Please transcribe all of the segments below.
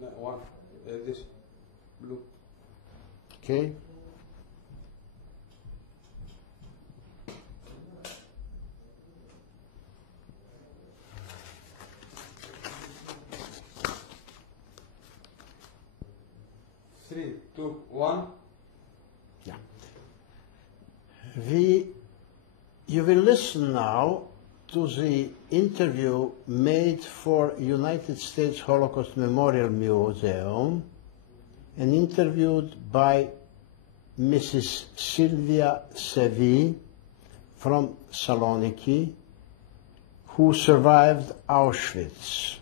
No, one. This blue. Okay. Three, two, one. Yeah. You will listen now to the interview made for United States Holocaust Memorial Museum, and interviewed by Mrs. Silvia Sevi from Saloniki, who survived Auschwitz.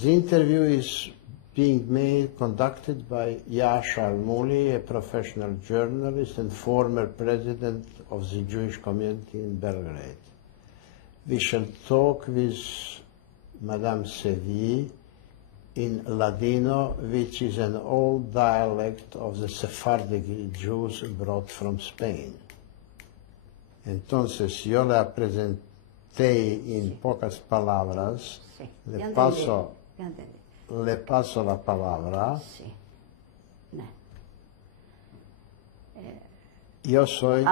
The interview is being conducted by Yasha Almuli, a professional journalist and former president of the Jewish community in Belgrade. We shall talk with Madame Sevi in Ladino, which is an old dialect of the Sephardic Jews brought from Spain. Entonces, yo la presenté en pocas palabras. Sí, Le paso la palabra. Sí. No. Yo soy...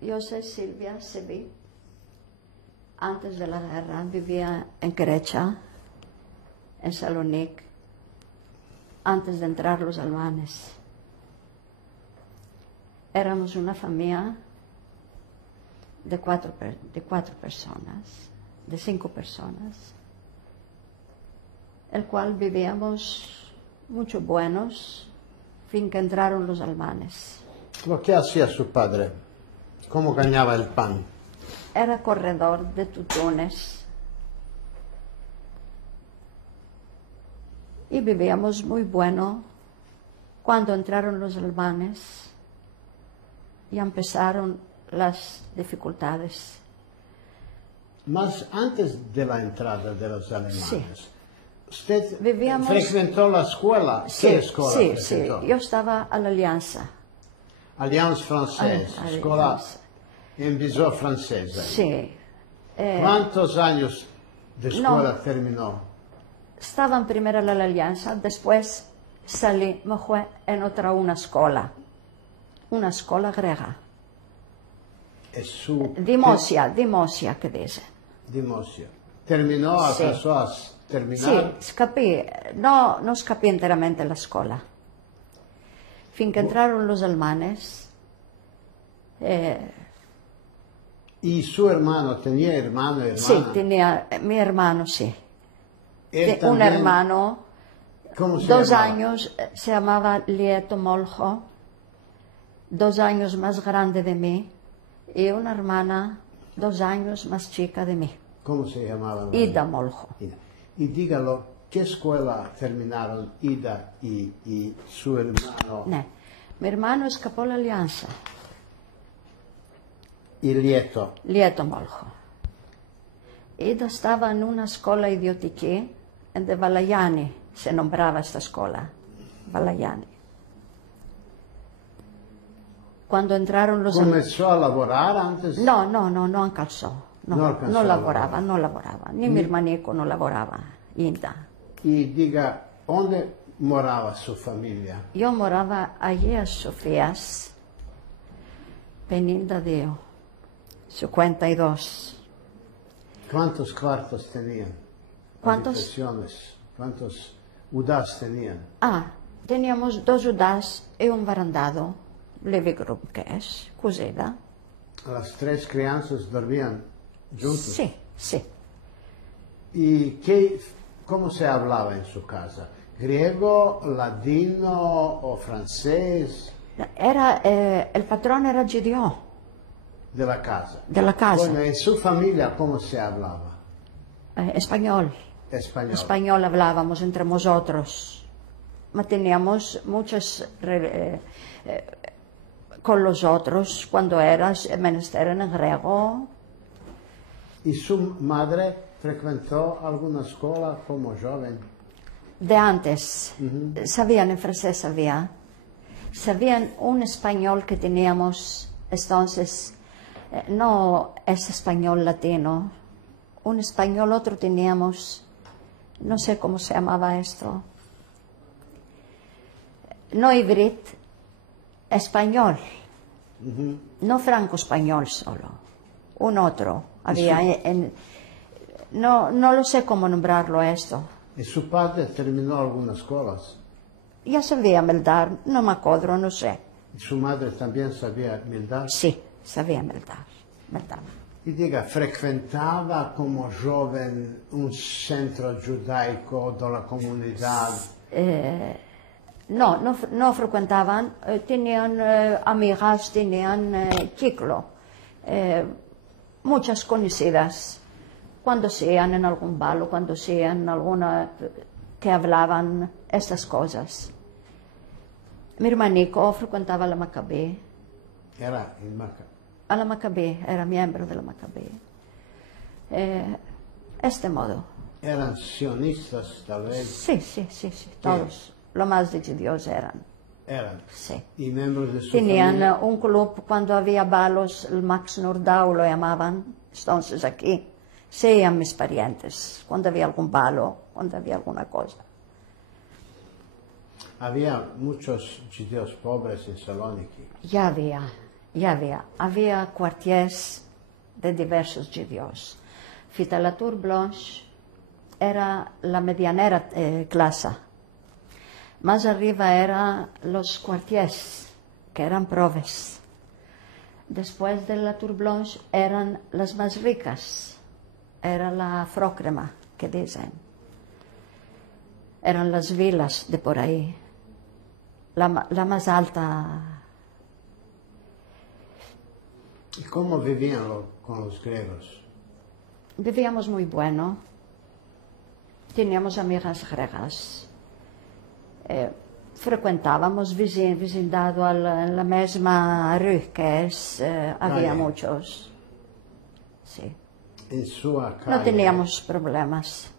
Yo soy Silvia Sevi. Antes de la guerra vivía en Querecha, en Salonic, antes de entrar los alemanes. Éramos una familia de cuatro personas, de 5 personas, el cual vivíamos mucho buenos, fin que entraron los alemanes. Lo que hacía su padre, cómo ganaba el pan. Era corredor de tutones y vivíamos muy bueno. Cuando entraron los alemanes y empezaron las dificultades. Más antes de la entrada de los alemanes, Sí. ¿usted Vivíamos... frecuentó la escuela? Sí, ¿Qué escuela sí, frecuentó? sí. Yo estaba a la Alianza. Alliance Française, Alianza. escuela en Viseu francesa. Sí. ¿Cuántos años de escuela terminó? Estaba en primero en la Alianza, después salí, me fue en una escuela griega. Dimosia, que dice. Dimosia. ¿Terminó? Sí. ¿Alcanzó a terminar? Sí, escapé. No escapé enteramente la escuela. Fin que entraron los alemanes. ¿Y su hermano? ¿Tenía hermano y hermana? Sí, tenía mi hermano, sí. ¿Él Un también? hermano, ¿Cómo se 2 llamaba? años, se llamaba Lieto Moljo, 2 años más grande de mí, y una hermana 2 años más chica de mí, ¿Cómo se llamaba? Ida Moljo. Ida. Y dígalo, ¿qué escuela terminaron Ida y su hermano? No, mi hermano escapó a la Alianza, Y Lieto. Lieto Moljo. Ida estaba en una escuela idiotiquí, en de Valayani, se nombraba esta escuela, Valayani. Cuando entraron los... ¿Comenzó a laborar antes? No alcanzó. No alcanzó a No laboraba. Ni mi hermanico no laboraba. Ida. Y diga, ¿dónde moraba su familia? Yo moraba allí a Sofías, Peninda Dio, 52. ¿Cuántos cuartos tenían? ¿Cuántos? Habitaciones. ¿Cuántos UDAs tenían? Teníamos 2 udás y un barandado, living room que es, cosida. Las 3 crianças dormían juntos. Sí. ¿Y cómo se hablaba en su casa? ¿Griego, ladino o francés? El patrón era Gideon, De la casa. de la casa, Bueno, en su familia, ¿cómo se hablaba? español. Español. Español hablábamos entre nosotros. Teníamos muchos con los otros cuando era menester en griego. ¿Y su madre frecuentó alguna escuela como joven? De antes, sabían en francés, sabían un español que teníamos, entonces, no es español latino, un español otro teníamos no sé cómo se llamaba esto, no ivrit, español, no franco-español solo, un otro. Había no lo sé cómo nombrarlo esto. ¿Y su padre terminó algunas escuelas? Ya sabía meldar, no me acuerdo, no sé. ¿Y su madre también sabía meldar? Sí, sabía meldar, meldava. Y diga, frecuentaba como joven un centro giudaico de la comunidad. No frecuentaban, tenían amigas, tenían ciclo, muchas conocidas. Cuando sean en algún balo, cuando sean en alguna que hablaban estas cosas. Mi hermanico frecuentaba la Maccabee. Era in Maca. A la Maccabee, era miembro de la Maccabee. Este modo. ¿Eran sionistas tal vez? Sí, todos. Lo más de Dios eran. Eran. Sí. ¿Y miembros de su Tenían familia? un club cuando había balos, el Max Nordau lo llamaban, entonces aquí. Sean mis parientes, cuando había algún balo, cuando había alguna cosa. Había muchos judíos pobres en Salóniki. Ya había. Había cuartiers de diversos judíos. Fita la Tour Blanche era la medianera clase. Más arriba eran los cuartiers, que eran pobres. Después de la Tour Blanche eran las más ricas. Era la Frocrema, que dicen. Eran las vilas de por ahí. La más alta. ¿Y cómo vivían con los griegos? Vivíamos muy bueno. Teníamos amigas griegas. Frecuentábamos vecindado en la misma rue que es. Había Calle. muchos. Sí. En su calle, No teníamos problemas.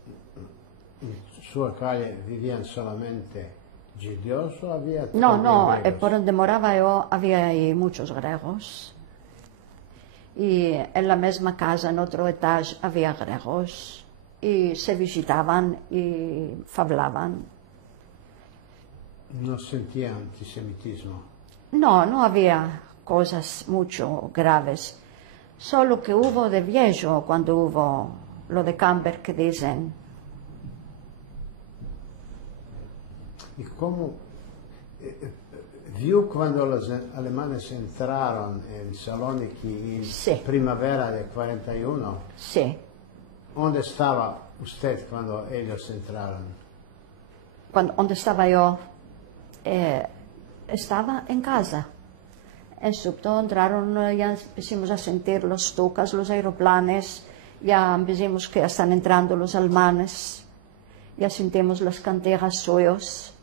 en su calle vivían solamente judíos o había No, también griegos? por donde moraba yo había ahí muchos griegos. Y en la misma casa, en otro etaje, había griegos. Y se visitaban y hablaban. No sentía antisemitismo. No había cosas mucho graves. Solo que hubo de viejo cuando hubo lo de Camber que dicen. ¿Y cómo vio cuando los alemanes entraron en Salóniki en Sí. primavera de 41? Sí, ¿Dónde estaba usted cuando ellos entraron? donde estaba yo, estaba en casa. En subto entraron, ya empezamos a sentir los tucas, los aeroplanes, ya empezamos que ya están entrando los alemanes, ya sentimos las canteras suyos.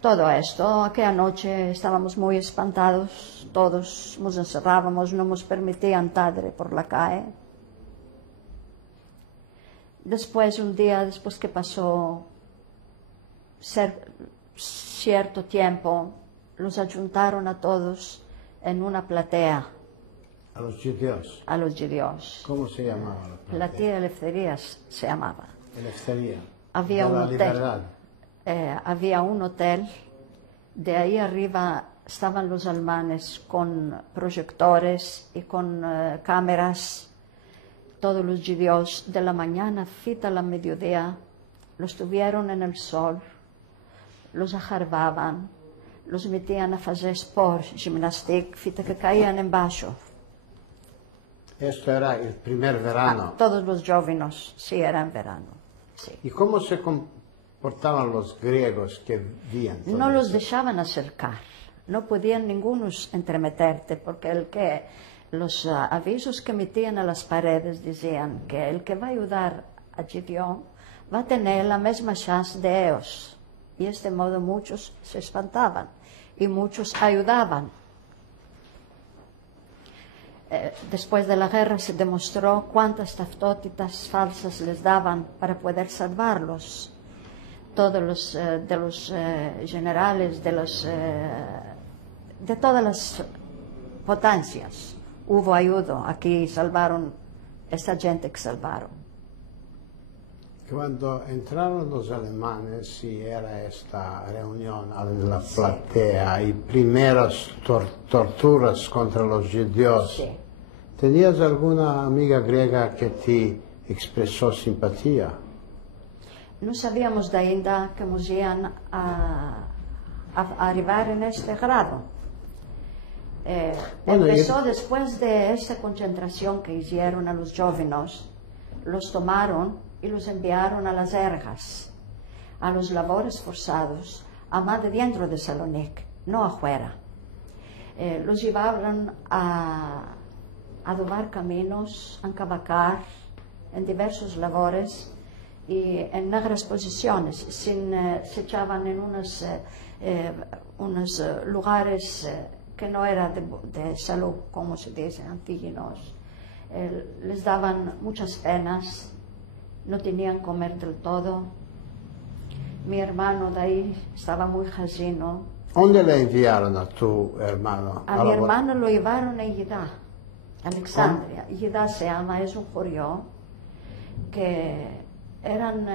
Todo esto, aquella noche estábamos muy espantados, todos nos encerrábamos, no nos permitían entrar por la calle. Después, un día después que pasó cierto tiempo, los ayuntaron a todos en una platea, A los judíos. a los judíos. ¿Cómo se llamaba la platea? La tía Eleftherías se llamaba. Eleftheria. Había de un la hotel. libertad. Había un hotel, de ahí arriba estaban los alemanes con proyectores y con cámaras, todos los judíos de la mañana fita a la mediodía, los tuvieron en el sol, los ajarbaban, los metían a hacer sport, gimnástica, fita que caían en baixo. Esto era el primer verano. Todos los jóvenes, sí, era en verano. Sí. ¿Y cómo se comportaban los griegos que vían todo No los eso? dejaban acercar, no podían ningunos entremeterte, porque los avisos que metían a las paredes decían que el que va a ayudar a Gideón va a tener la misma chance de ellos. Y de este modo muchos se espantaban y muchos ayudaban. Después de la guerra se demostró cuántas taftótitas falsas les daban para poder salvarlos. Todos los generales de todas las potencias hubo ayuda. Aquí salvaron esta gente que salvaron. Cuando entraron los alemanes y era esta reunión en la platea y primeras torturas contra los judíos, Sí. ¿tenías alguna amiga griega que te expresó simpatía? Non sabíamos ainda que nos iam a arribar en este grado. Bueno, Empezó después de esta concentración que hicieron a los jóvenes, los tomaron y los enviaron a las ergas, a los labores forzados, a más de dentro de Salónica, no afuera. Los llevaban a adobar caminos, a encavacar en diversos labores y en negras posiciones, se echaban en unos lugares que no era de salud, como se dice, antígenos. Les daban muchas penas, no tenían comer del todo. Mi hermano de ahí estaba muy casino. ¿Dónde le enviaron a tu hermano? A mi hermano lo llevaron a Yedá, Alexandria. Yedá se llama, es un judío que eran,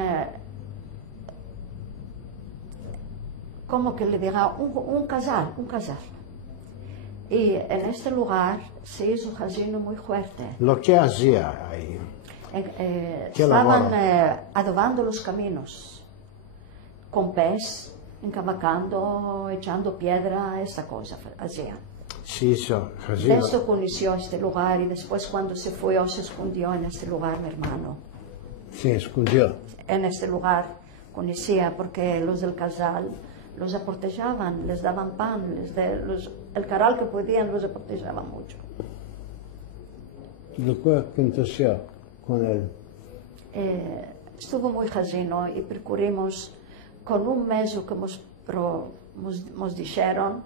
como que le diga, un casal. Y en este lugar se hizo un casino muy fuerte. ¿Lo que hacía ahí? ¿Qué Estaban labor? adobando los caminos con pez, encavacando, echando piedra, esta cosa hacían. Sí, hizo De casino. esto conoció este lugar y después cuando se fue se escondió en este lugar mi hermano. Se escondió. En este lugar conocía porque los del casal los aportellaban, les daban pan, el caral que podían los aportellaban mucho. ¿Lo que aconteció con él? Estuvo muy casino y percorrimos con un mes que nos dijeron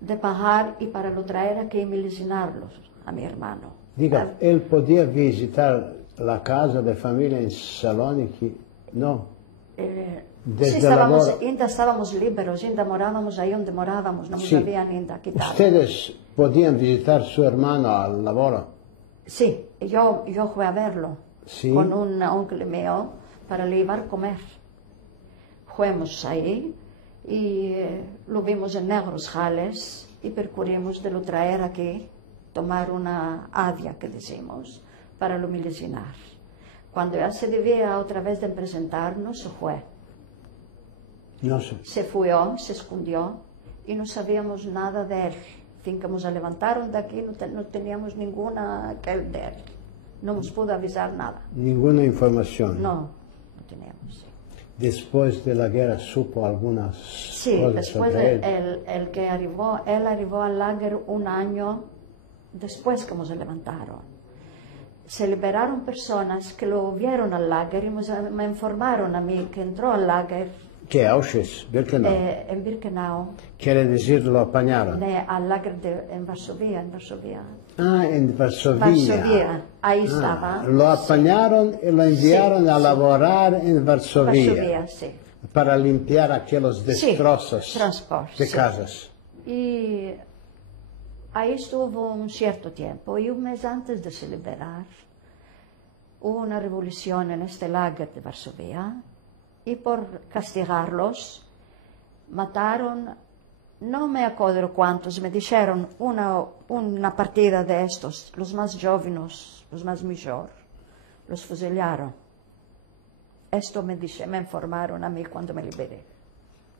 de pagar y para lo traer aquí y medicinarlos a mi hermano. Diga, él podía visitar la casa de familia en Salónica? No. Sí, ainda estábamos libres, ainda morábamos ahí donde morábamos, no nos habían ainda quitado. ¿Ustedes podían visitar su hermano al laboro? Sí, yo fui a verlo Sí. con un oncle mío para le llevar a comer. Fuimos ahí y lo vimos en negros jales y percorrimos de lo traer aquí, tomar una adia que decimos, para lo medicinar. Cuando ya se debía otra vez de presentarnos, se fue. No sé. Se fue, se escondió y no sabíamos nada de él. Fin que nos levantaron de aquí, no teníamos ninguna que de él. No nos pudo avisar nada. Ninguna información. No teníamos. Sí. Después de la guerra supo algunas Sí, cosas después sobre él. él arribó al lager un año después que nos levantaron. Se liberaron personas que lo vieron al lager y me informaron a mí que entró al lager. ¿Qué? Auschwitz, Birkenau. En Birkenau, Quiere decir, lo apañaron. al lager en Varsovia. Ah, en Varsovia. Varsovia, ahí estaba. Lo apañaron y lo enviaron Sí, a sí. laborar en Varsovia. Varsovia, sí. Para limpiar aquellos destrozos transporte, de sí. casas. Y ahí estuvo un cierto tiempo y un mes antes de se liberar hubo una revolución en este lager de Varsovia y por castigarlos mataron, no me acuerdo cuántos, me dijeron una partida de estos, los más jóvenes, los más mayores, los fusilaron. Esto me informaron a mí cuando me liberé.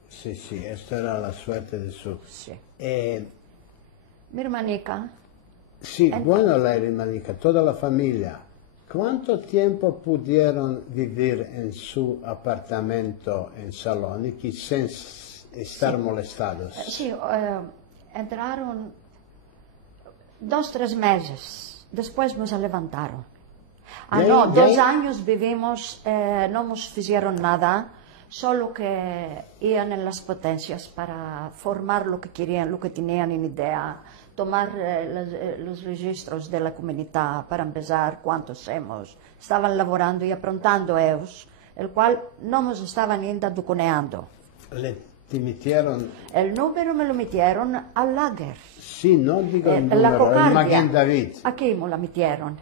Sí, sí, esta era la suerte de su... Sí. Mi hermanica. Sí, bueno, la hermanica, toda la familia. ¿Cuánto tiempo pudieron vivir en su apartamento en Salónica sin estar molestados? Sí, entraron 2-3 meses, después nos levantaron. No, 2 años vivimos, no nos hicieron nada, solo que iban en las potencias para formar lo que querían, lo que tenían en idea, tomar los registros de la comunidad para empezar cuántos somos. Estaban laborando y aprontando ellos, el cual no nos estaban ainda docuneando. ¿Le metieron? El número me lo metieron al lager. Sí, no digo el La número, el Cocardia. Maguen David. Aquí me lo metieron.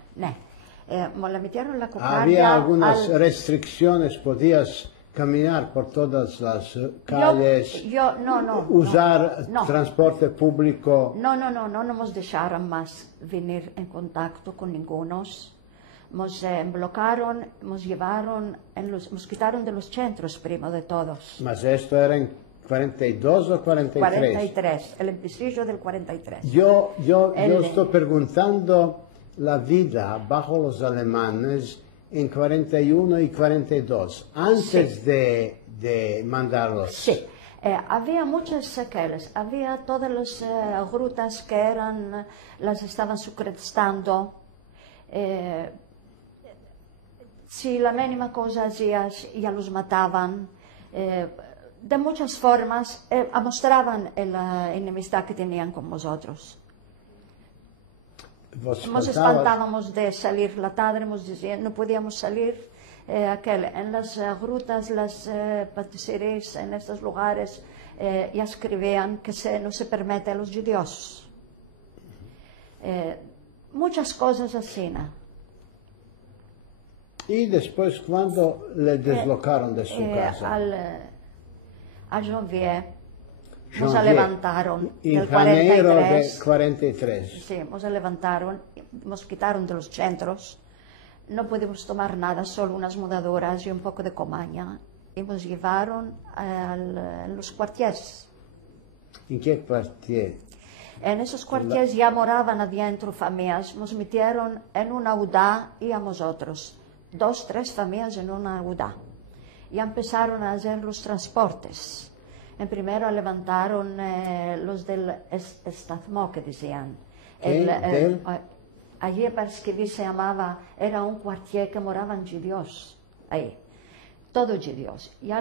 Me la metieron la cocardia. Había algunas restricciones, podías caminar por todas las calles, No. usar no. transporte público. No nos dejaron más venir en contacto con ningunos. Nos bloquearon, nos llevaron, nos quitaron de los centros primero de todos. Mas esto era en 42 o 43. 43, el episodio del 43. Yo El- estoy preguntando la vida bajo los alemanes en 41 y 42, antes de mandarlos. Sí, había muchas sequelas, había todas las grutas que eran, las estaban sucrestando. Si la mínima cosa hacías, ya los mataban. De muchas formas, mostraban la enemistad que tenían con nosotros. Vos Nos faltabas- espantábamos de salir la tarde, nos decían, no podíamos salir en las grutas, las patisseries, en estos lugares, ya escribían que no se permite a los judíos. Muchas cosas así, ¿no? Y después, cuando le deslocaron de su casa? A Janvier, nos Janvier, levantaron en del janeiro 43. de 43. Sí, nos levantaron, nos quitaron de los centros, no pudimos tomar nada, solo unas mudadoras y un poco de comaña, y nos llevaron a los cuarteles. ¿En qué cuartel? En esos cuarteles ya moraban adentro familias, nos metieron en una UDA y a nosotros, 2, 3 familias en una UDA. Y empezaron a hacer los transportes. En primero levantaron los del Estazmo, que decían. Allí parece que se llamaba, era un cuartier que moraban judíos, ahí, todos judíos. Ya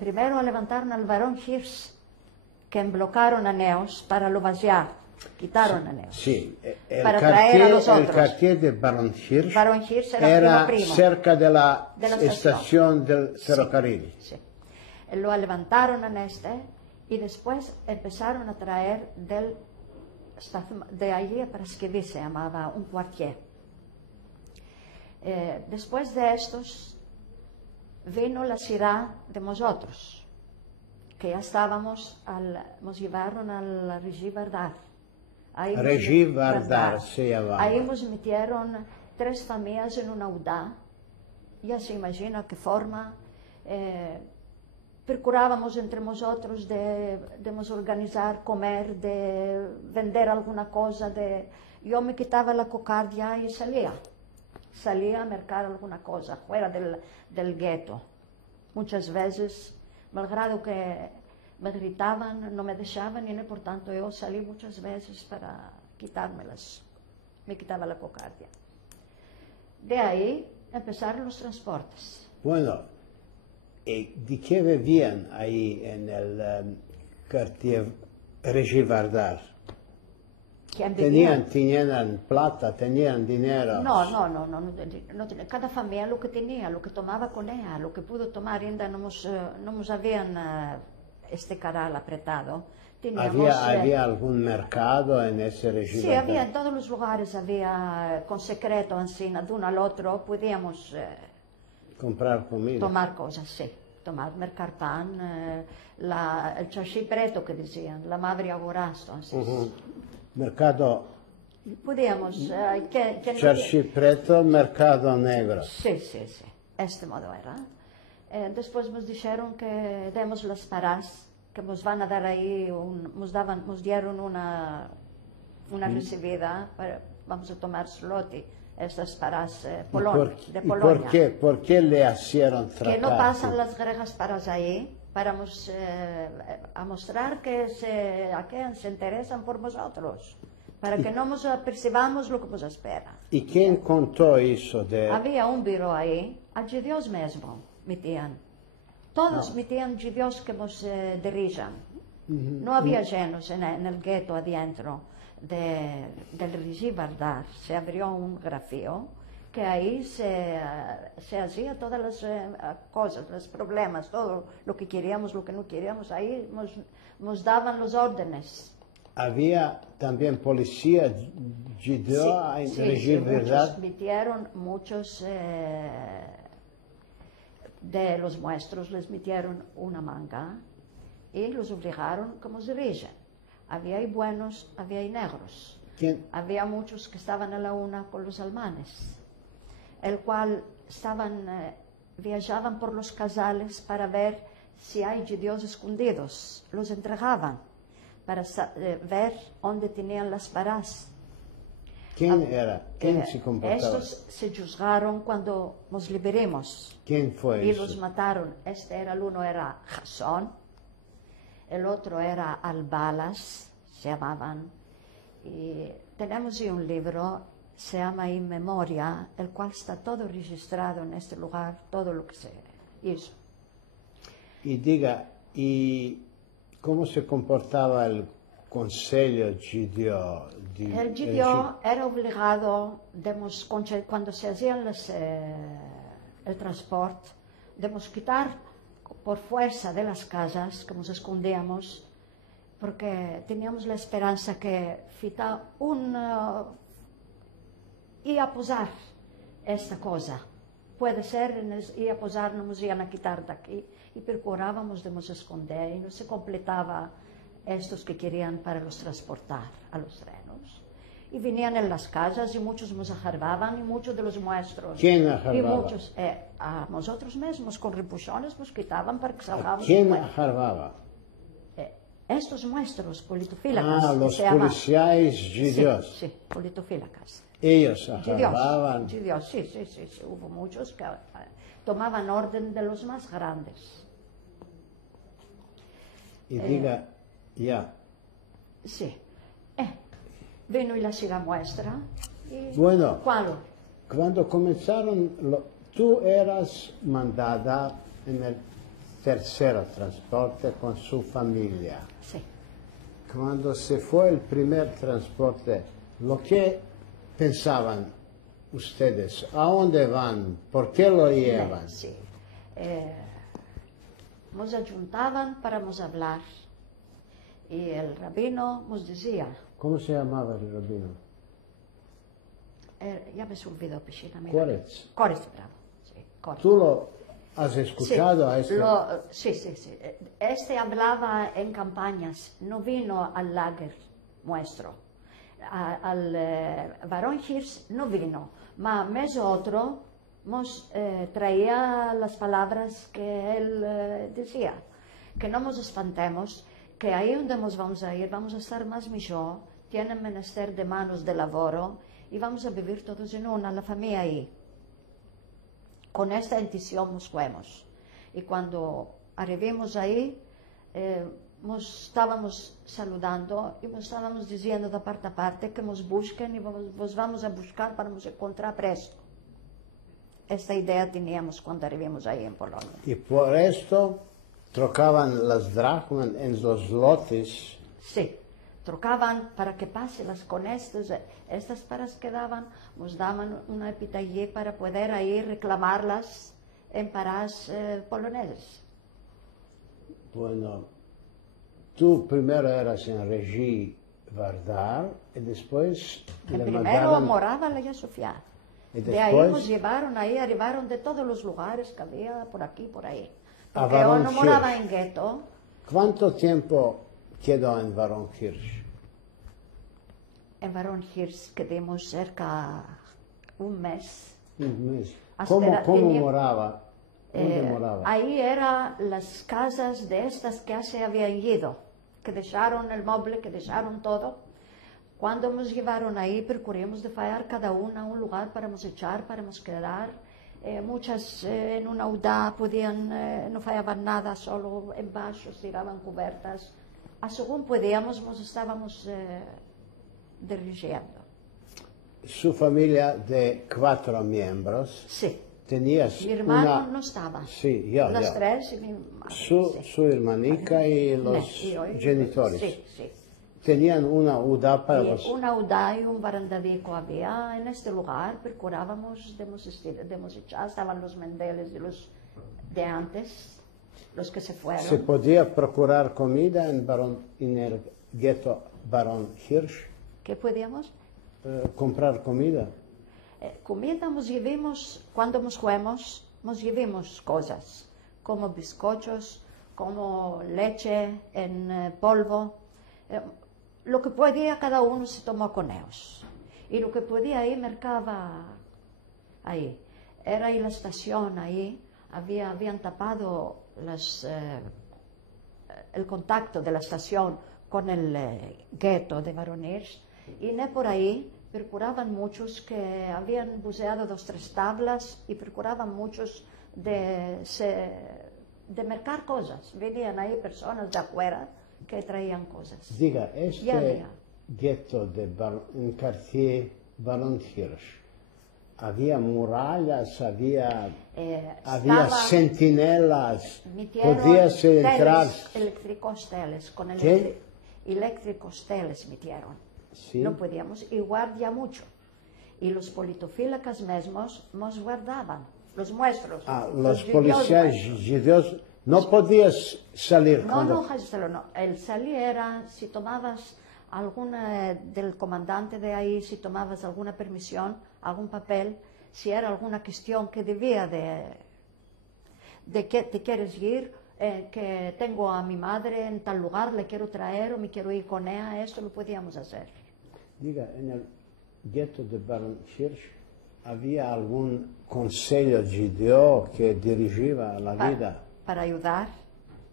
primero levantaron al varón Hirsch, que bloquearon a Neos para lo vaciar, quitaron a Neos. Sí, Para traer a los el otros. cartier de Baron Hirsch, Baron Hirsch era primo. cerca de la De la estación del ferrocarril. Sí. Lo levantaron en y después empezaron a traer de allí para escribir, se llamaba un cuartier. Después de estos vino la ciudad de nosotros, que ya estábamos, nos llevaron a la Regie Vardar. Regie Vardar se llamaba. Ahí nos metieron 3 familias en una UDA. Ya se imagina qué forma. Procurábamos entre nosotros de nos organizar, comer, de vender alguna cosa. Yo me quitaba la cocardia y salía a mercar alguna cosa fuera del gueto. Muchas veces, malgrado que me gritaban, no me dejaban y por tanto yo salí muchas veces para quitármelas. Me quitaba la cocardia. De ahí empezaron los transportes. Bueno, ¿de qué vivían ahí en el cartier Regie Vardar? ¿Quién vivía? Tenían plata, tenían dinero. No tenía. Cada familia lo que tenía, lo que tomaba con ella, lo que pudo tomar, ainda no nos habían este canal apretado. ¿Había algún mercado en ese Regie Sí, Vardar? había en todos los lugares, había con secreto, encima, de uno al otro, podíamos Comprar comida. tomar cosas, sí. Mercar pan, el chaschi preto que decían, la madre agorasto, así. Mercado Podíamos, Charchi Preto, mercado negro. Sí, este modo era. Después nos dijeron que demos las paras, que nos van a dar ahí, nos dieron una recibida, vamos a tomar sloty, estas paras de Polonia. ¿Por qué le hicieron tratar? Que no pasan las gregas paras ahí, para a mostrar que se interesan por nosotros, para que no nos percibamos lo que nos espera. ¿Y quién contó eso? Había un biro ahí, a judíos mesmo metían. Todos metían judíos que nos dirijan. No había llenos en el gueto adentro del Regie Vardar. Se abrió un grafío que ahí se hacía todas las cosas, los problemas, todo lo que queríamos, lo que no queríamos. Ahí nos daban los órdenes. había también policía judío a regir verdad. Muchos de los maestros les metieron una manga y los obligaron como se rigen. Había ahí buenos, había ahí negros. ¿Quién? Había muchos que estaban a la una con los alemanes, el cual viajaban por los casales para ver si hay judíos escondidos. Los entregaban para ver dónde tenían las varas. ¿Quién era? ¿Quién se comportaba? Estos se juzgaron cuando nos liberemos ¿Quién fue y eso? los mataron. El uno era Jasón, el otro era Albalas, se llamaban. Y tenemos ahí un libro, se llama In Memoria, el cual está todo registrado en este lugar, todo lo que se hizo. Y diga, ¿y cómo se comportaba el Consejo Judío? El judío era obligado, cuando se hacían el transporte, de quitar por fuerza de las casas, que nos escondíamos, porque teníamos la esperanza que fita ia posar esta cosa. Puede ser, ia posar, no nos iban a quitar de aquí, y procurábamos de nos esconder, y no se completaba estos que querían para los transportar a los trenos. Y venían en las casas y muchos nos ajarbaban y muchos de los maestros. ¿Quién Y ajarbaba? muchos, a nosotros mismos, con repuchones, nos quitaban para que salgamos. ¿Quién ajarbaba? Estos maestros politofílacas. Ah, que los se llama- policiais judíos. Sí, politofílacas. Ellos Judíos, ajarbaban. judíos, sí. Hubo muchos que tomaban orden de los más grandes. Y diga, ya. Sí. Vino y la siga muestra. Y Bueno. ¿Cuál? Cuando comenzaron, tú eras mandada en el tercer transporte con su familia. Sí. Cuando se fue el primer transporte, lo que pensaban ustedes, ¿a dónde van? ¿Por qué lo llevan? Sí. Nos ayuntaban para nos hablar. Y el rabino nos decía, ¿Cómo se llamaba el rabino? ya me se olvidó, Piscina. Koretz. Koretz, bravo. Sí, Koretz. ¿Tú lo has escuchado a este? Sí. Este hablaba en campañas, no vino al lager nuestro. Al Barón Hirsch no vino, ma mes otro nos traía las palabras que él decía, que no nos espantemos, que ahí donde nos vamos a ir vamos a estar más mejor, tienen menester de manos de laboro y vamos a vivir todos en una, la familia ahí. Con esta intención nos fuimos. Y cuando arribamos ahí, nos estábamos saludando y nos estábamos diciendo de parte a parte que nos busquen y nos vamos a buscar para nos encontrar presto. Esta idea teníamos cuando arribamos ahí en Polonia. Y por esto trocaban las dracmas en los lotes. Sí, trocaban para que pase las con estas paras que daban, nos daban una epitallé para poder ahí reclamarlas en paras poloneses. Bueno, tú primero eras en Regi Vardar y después le Primero mandaron... moraba en la Sofía. Y De ahí después- nos llevaron, ahí arribaron de todos los lugares que había, por aquí, por ahí. A Porque yo Baron no moraba Hirsch. en gueto. ¿Cuánto tiempo quedó en Baron Hirsch? En Barón Hirsch quedamos cerca un mes. Un mes. Hasta ¿Cómo tenía- moraba? ¿Dónde moraba? Ahí eran las casas de estas que ya se habían ido, que dejaron el mueble, que dejaron todo. Cuando nos llevaron ahí, procuramos de fallar cada una un lugar para nos echar, para nos quedar. Muchas en una UDA podían, no fallaban nada, solo en baixo, tiraban cubiertas. A según podíamos, nos estábamos dirigiendo. Su familia de 4 miembros. Sí. Tenías Mi hermano una... no estaba. Sí, yo. Las tres y mi madre. Su, sí. su hermanica y los Y yo, genitores. Sí. Tenían una UDA para Y los... una UDA y un barandavico había en este lugar, procurábamos de nos echar, estaban los mendeles de antes, los que se fueron. ¿Se podía procurar comida en el gueto Barón Hirsch, ¿Qué podíamos? comprar comida. Comida nos llevamos, cuando nos fuimos, nos llevamos cosas, como bizcochos, como leche en polvo. Lo que podía cada uno se tomó con ellos. Y lo que podía ir mercaba ahí. Era ahí la estación, ahí habían tapado el contacto de la estación con el gueto de Barón Hirsch. Y por ahí procuraban muchos que habían buceado 2 o 3 tablas y procuraban muchos de mercar cosas. Venían ahí personas de afuera que traían cosas. Diga, Ya este había. gueto en Cartier Barón Hirsch, había murallas, había Estaba- centinelas, Metieron podías entrar. eléctricos teles, con ¿Qué? eléctricos teles metieron. Sí. No podíamos, y guardia mucho. Y los politofílacas mismos nos guardaban, los nuestros. Los judíos policías nuestros. judíos no podías salir No, cuando... no, Jesús, no. El salir era si tomabas alguna del comandante de ahí, si tomabas alguna permisión, algún papel, si era alguna cuestión que debía de que te quieres ir, que tengo a mi madre en tal lugar, le quiero traer o me quiero ir con ella, esto lo podíamos hacer. Diga, en el gueto de Barón Hirsch había algún consejo judío que dirigía la vida. Para ayudar.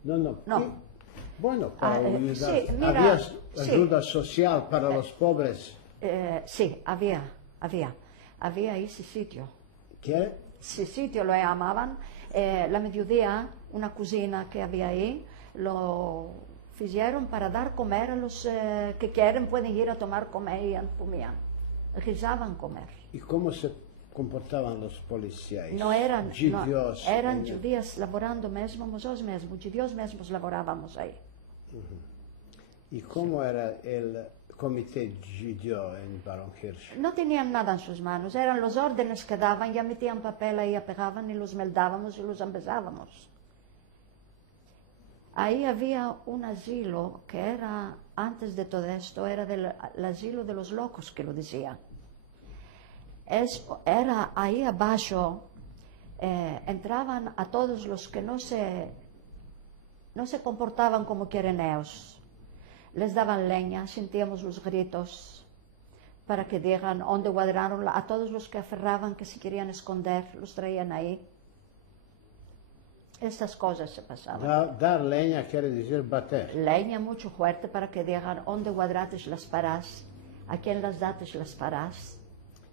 No. No. Bueno, para ayudar. sí, mira, había sí. ayuda social para los pobres. Sí, había ese sitio. ¿Qué? Ese sitio lo llamaban. La mediodía, una cocina que había ahí, lo hicieron para dar comer a los que quieren, pueden ir a tomar comer y comían. Rezaban comer. ¿Y cómo se comportaban los policías? No eran judíos. no, eran judíos laborando mesmo, nosotros mesmos, judíos mesmos laborábamos ahí. ¿Y cómo era el comité judío en Barón Hirsch? No tenían nada en sus manos, eran los órdenes que daban, ya metían papel ahí, pegaban y los meldábamos y los empezábamos. Ahí había un asilo que era, antes de todo esto, era el asilo de los locos, que lo decían. Era ahí abajo, entraban a todos los que no se comportaban como quieren ellos. Les daban leña, sentíamos los gritos para que digan dónde guardaron, a todos los que aferraban, que se querían esconder, los traían ahí. Estas cosas se pasaban. Dar leña quiere decir bater. Leña mucho fuerte para que digan dónde guardaste las parás, a quién las dates las parás.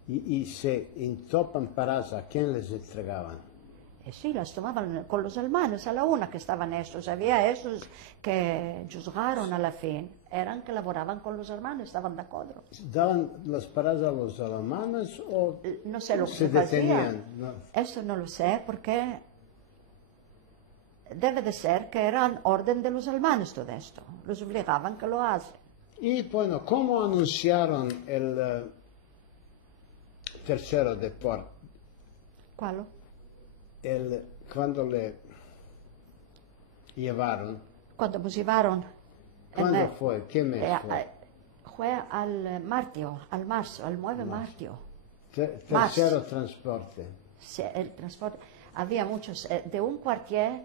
Y se entopan paras, ¿a quién les entregaban? Sí, las tomaban con los alemanes, a la una que estaban estos. Había estos que juzgaron a la fin, eran que laboraban con los alemanes, estaban de acuerdo. ¿Daban las paras a los alemanes o No sé lo que se se hacía. detenían? No. Eso no lo sé porque debe de ser que eran orden de los alemanes todo esto. Los obligaban que lo hacen. Y bueno, ¿cómo anunciaron el tercero deporte? ¿Cuál? Cuando le llevaron, Cuando nos llevaron. ¿cuándo fue? ¿Qué mes fue? Fue al marzo, al 9 marzo. Tercero transporte. Sí, el transporte. Había muchos, de un cuartier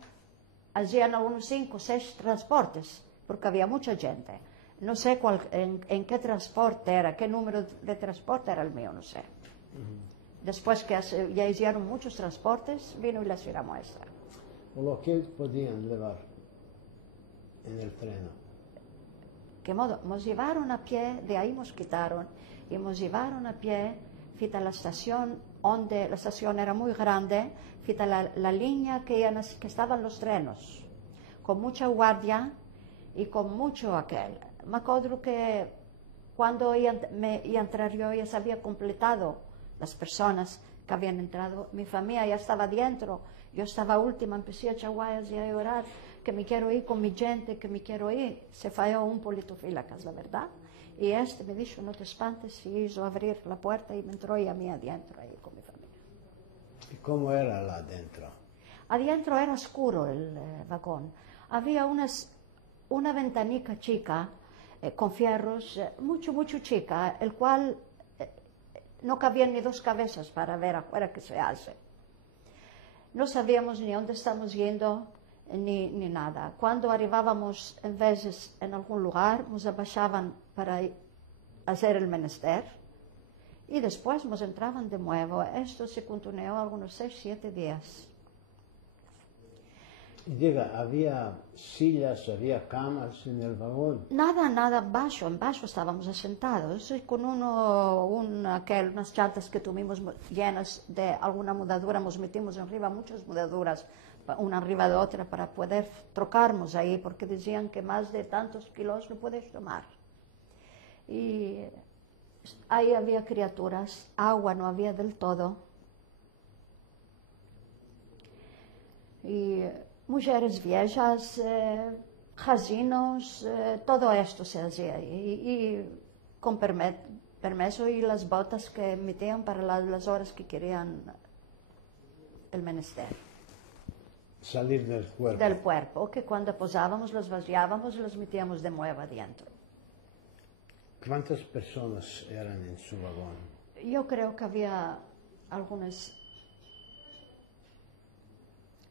hacían unos 5 o 6 transportes, porque había mucha gente. No sé en qué transporte era, qué número de transporte era el mío, no sé. Después que ya hicieron muchos transportes, vino y les hizo la muestra. O lo que podían llevar en el tren. ¿Qué modo? Nos llevaron a pie, de ahí nos quitaron, y nos llevaron a pie, fita la estación, donde la estación era muy grande, fita la línea que estaban los trenes, con mucha guardia y con mucho aquel. Me acuerdo que cuando iba a entrar yo, ya se había completado las personas que habían entrado, mi familia ya estaba dentro, yo estaba última, empecé a chaguayas y a llorar, que me quiero ir con mi gente, que me quiero ir. Se falló un politofílacas, la verdad, y me dijo, no te espantes, y hizo abrir la puerta y me entró y a mí adentro ahí con mi familia. ¿Y cómo era lá adentro? Adentro era oscuro el vagón, había una ventanica chica con fierros, mucho chica, el cual no cabían ni dos cabezas para ver afuera qué se hace. No sabíamos ni dónde estamos yendo, ni nada. Cuando arribábamos, en veces, en algún lugar, nos abaixaban para hacer el menester y después nos entraban de nuevo. Esto se continuó algunos 6, 7 días. Y diga, ¿había sillas, había camas en el vagón? Nada, en baixo estábamos asentados, y con unas chantas que tuvimos llenas de alguna mudadura, nos metimos arriba muchas mudaduras, una arriba de otra, para poder trocarnos ahí, porque decían que más de tantos kilos no puedes tomar. Y ahí había criaturas, agua no había del todo. Y mujeres viejas, casinos, todo esto se hacía y con permiso y las botas que metían para las horas que querían el menester. Salir del cuerpo. Del cuerpo, que cuando posábamos los vaciábamos y los metíamos de nuevo adentro. ¿Cuántas personas eran en su vagón? Yo creo que había algunas,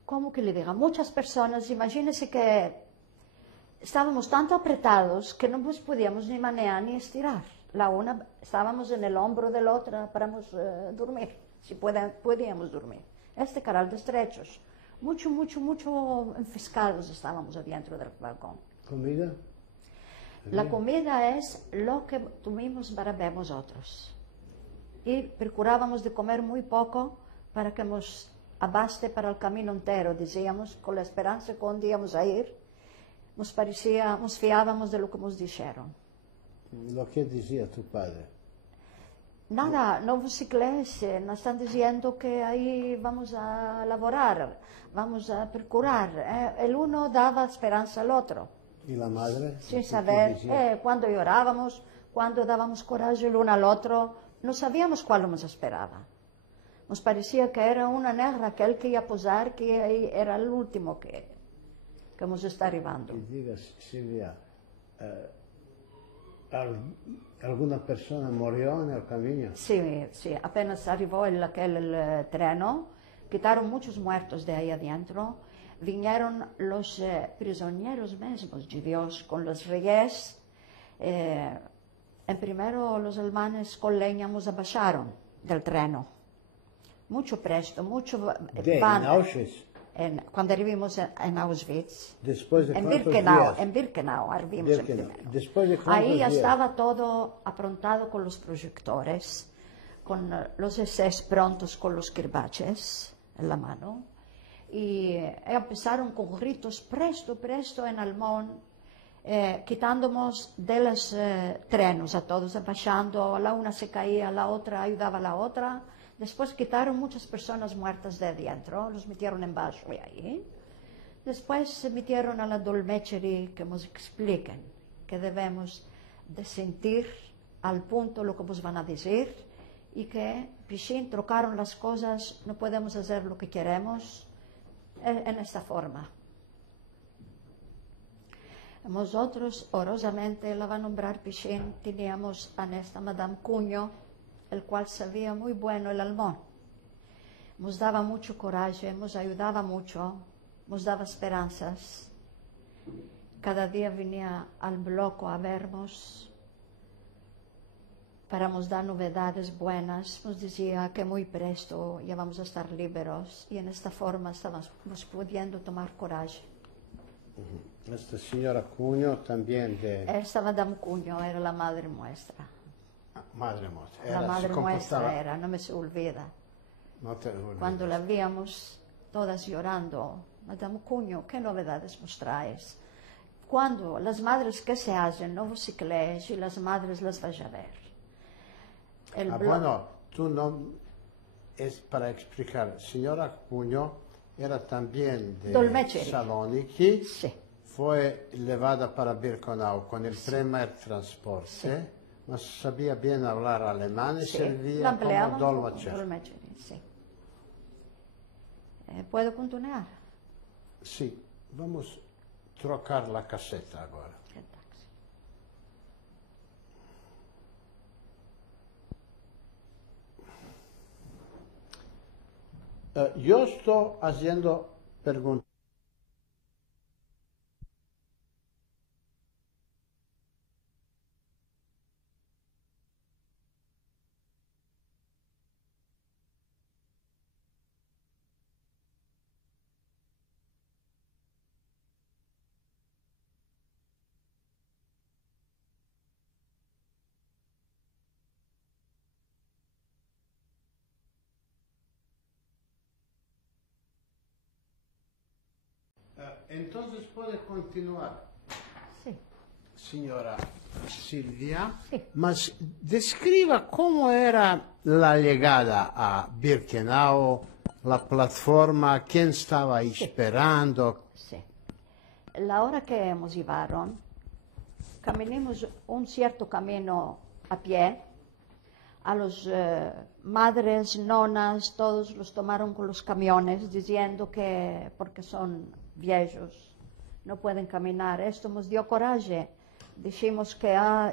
¿cómo que le diga? Muchas personas. Imagínese que estábamos tanto apretados que no nos podíamos ni manear ni estirar. La una estábamos en el hombro de la otra para dormir, si podíamos dormir. Este canal de estrechos. Mucho enfiscados estábamos adentro del vagón. ¿Comida? La comida es lo que tuvimos para ver nosotros. Y procurábamos de comer muy poco para que nos abaste para el camino entero, decíamos, con la esperanza que un día íbamos a ir, nos fiábamos de lo que nos dijeron. Lo que decía tu padre. Nada, no vos cicles, nos están diciendo que ahí vamos a laborar, vamos a procurar. El uno daba esperanza al otro. ¿Y la madre? Sin ¿Qué saber, decía? cuando llorábamos, cuando dábamos coraje el uno al otro, no sabíamos cuál nos esperaba. Nos parecía que era una negra, aquel que iba a posar, que era el último que nos está arribando. Y digas, Silvia, ¿alguna persona murió en el camino? Sí, apenas arribó aquel treno, quitaron muchos muertos de ahí adentro, vinieron los prisioneros mismos de Dios con los reyes. En primero los alemanes con leña nos abaixaron del treno. Mucho presto, mucho ¿En Auschwitz? Cuando arribamos en Auschwitz. ¿Después de cuántos días? En Birkenau arribamos en primero. ¿Después de cuántos Ahí ya días? estaba todo aprontado con los proyectores, con los SS prontos con los kirbaches en la mano. Y empezaron con gritos, presto en alemán, quitándonos de los trenos a todos, abaixando, la una se caía, la otra ayudaba a la otra. Después quitaron muchas personas muertas de adentro, los metieron en baixo y ahí. Después se metieron a la dolmetschery que nos expliquen que debemos de sentir al punto lo que nos van a decir y que, piscín, trocaron las cosas, no podemos hacer lo que queremos en esta forma. Nosotros, horrorosamente, la va a nombrar piscín, teníamos a esta Madame Cuño, el cual sabía muy bueno el alemán. Nos daba mucho coraje, nos ayudaba mucho, nos daba esperanzas. Cada día venía al bloque a vernos para nos dar novedades buenas. Nos decía que muy presto ya vamos a estar libres y en esta forma estábamos pudiendo tomar coraje. Esta señora Cuño también de... Esta Madame Cuño era la madre nuestra. Madre nuestra. La madre nuestra era, no me se olvida. No te olvides. Cuando la víamos todas llorando, Madame Cuño, ¿qué novedades nos traes? Cuando las madres que se hacen, no vos cicles y las madres las vais a ver. Bueno, tú no, es para explicar, señora Cuño era también de Dolmetschery. Saloniki, Sí. fue llevada para Birkenau con el primer transporte, no sabía bien hablar alemán y Sí, servía la empleamos como como dolmetcher. dolmetschery, sí. ¿Puedo continuar? Sí, vamos a trocar la caseta ahora. Che taxi. Yo estoy haciendo preguntas. Entonces puede continuar, Sí. signora Silvia, Sí. mas describa cómo era la llegada a Birkenau, la plataforma, quién estaba ahí esperando. Sí. La hora que nos llevaron, caminamos un cierto camino a pie. A los madres, nonas, todos los tomaron con los camiones diciendo que porque son viejos no pueden caminar. Esto nos dio coraje. Dijimos que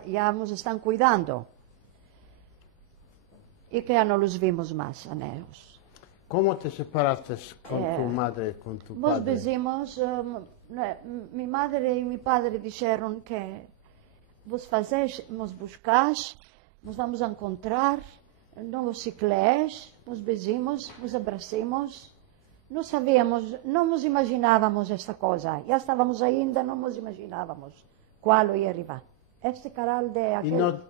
ya nos están cuidando y que ya no los vimos más a ellos. ¿Cómo te separaste con tu madre y con tu Nos padre? decimos, mi madre y mi padre dijeron que vos fazeis, nos buscáis, nos vamos a encontrar, no vos cicléis, nos beijimos, nos abracemos. Não sabíamos, não nos imaginávamos esta coisa. Já estávamos ainda, não nos imaginávamos qual ia arribar. Este canal de Y aquel... no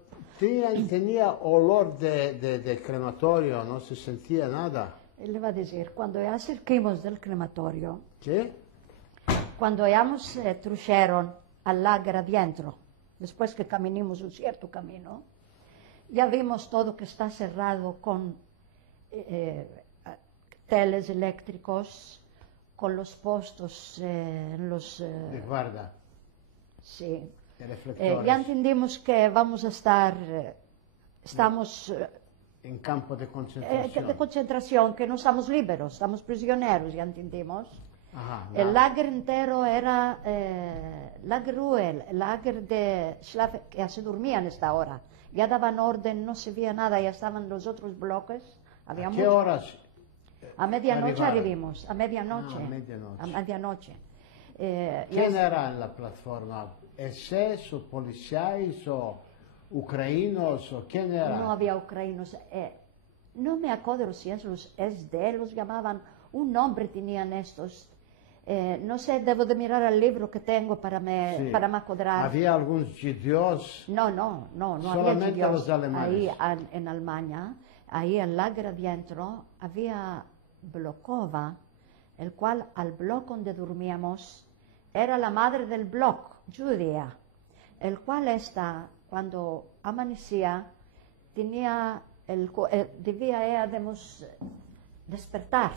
tenía olor de crematorio, no se sentía nada. Ele vai dizer, quando já acerquemos do crematório, ¿Sí? quando já nos trouxeram a lagra dentro, depois que caminhamos um certo caminho, já vimos todo que está cerrado com teles eléctricos, con los postos, De guarda, sí. de reflectores. Ya entendimos que vamos a estar, estamos En campo de concentración. de concentración, que no estamos libres, estamos prisioneros, ya entendimos. Ajá, El lager entero era lager Ruhe, lager de Schlaf, que ya se dormía en esta hora. Ya daban orden, no se veía nada, ya estaban los otros bloques. Había ¿A qué mucho- horas? A medianoche arribaron? arribimos, a medianoche. Ah, a medianoche. A medianoche. ¿Quién ya- era en la plataforma? ¿SS o policías o ucranianos o quién era? No había ucranianos. No me acuerdo si es los SD, los llamaban, un nombre tenían estos. No sé, debo de mirar el libro que tengo para me, Sí. para me acordar. ¿Había algunos judíos? No había Solamente judíos. los alemanes. Ahí en Alemania, ahí en lager adentro, había Blokova, el cual al bloque donde dormíamos era la madre del bloque, judía, el cual cuando amanecía, tenía debía ella despertar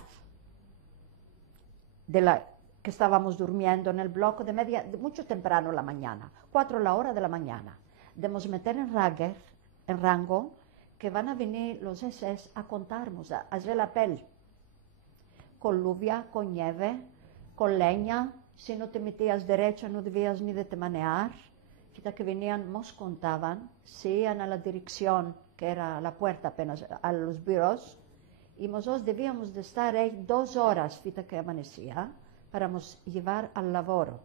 que estábamos durmiendo en el bloque de mucho temprano la mañana, 4 la hora de la mañana. Debemos meter en rango, que van a venir los SS a contarnos, a hacer la pel, con lluvia, con nieve, con leña. Si no te metías derecho no debías ni de te manear. Fíjate que venían, nos contaban, se iban a la dirección, que era la puerta apenas, a los bureaus, y nosotros debíamos de estar ahí 2 horas, fíjate que amanecía, para nos llevar al laboro.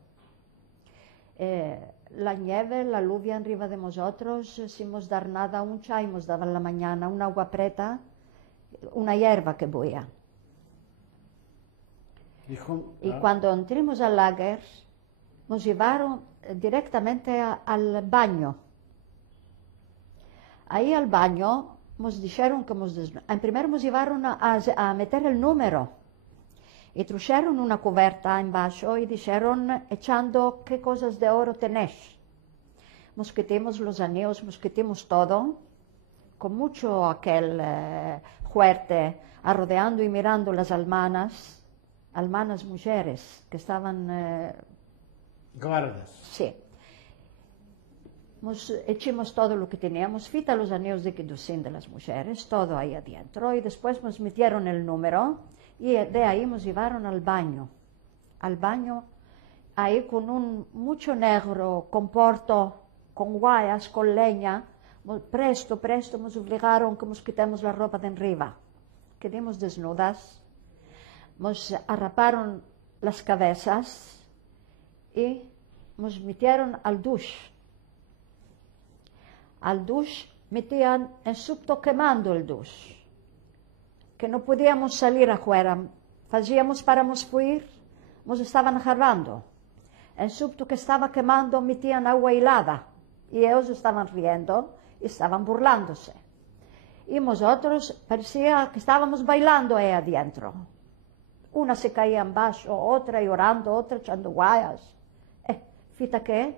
La nieve, la lluvia arriba de nosotros, sin nos dar nada, un chai nos daban en la mañana, una agua preta, una hierba que buía. Dijo, Y cuando entramos al lager, nos llevaron directamente al baño. Ahí al baño nos dijeron que en primero nos llevaron a meter el número. Y trajeron una cubierta en bajo y dijeron, echando qué cosas de oro tenéis. Nos quitamos los anillos, nos quitamos todo, con mucho aquel fuerte, rodeando y mirando las almanas mujeres que estaban... guardas. sí. Nos echamos todo lo que teníamos, fita los anillos de quedusín de las mujeres, todo ahí adentro, y después nos metieron el número, y de ahí nos llevaron al baño, ahí con mucho negro, con porto, con guayas, con leña, presto nos obligaron que nos quitemos la ropa de arriba, quedamos desnudas, nos arraparon las cabezas y nos metieron al dush. Al dush metían en subto quemando el dush, que no podíamos salir afuera. Fazíamos para nos fuir, nos estaban jarrando. En subto que estaba quemando metían agua helada y ellos estaban riendo y estaban burlándose. Y nosotros parecía que estábamos bailando ahí adentro. Una se caía en baixo, otra llorando, otra echando guayas. Fita que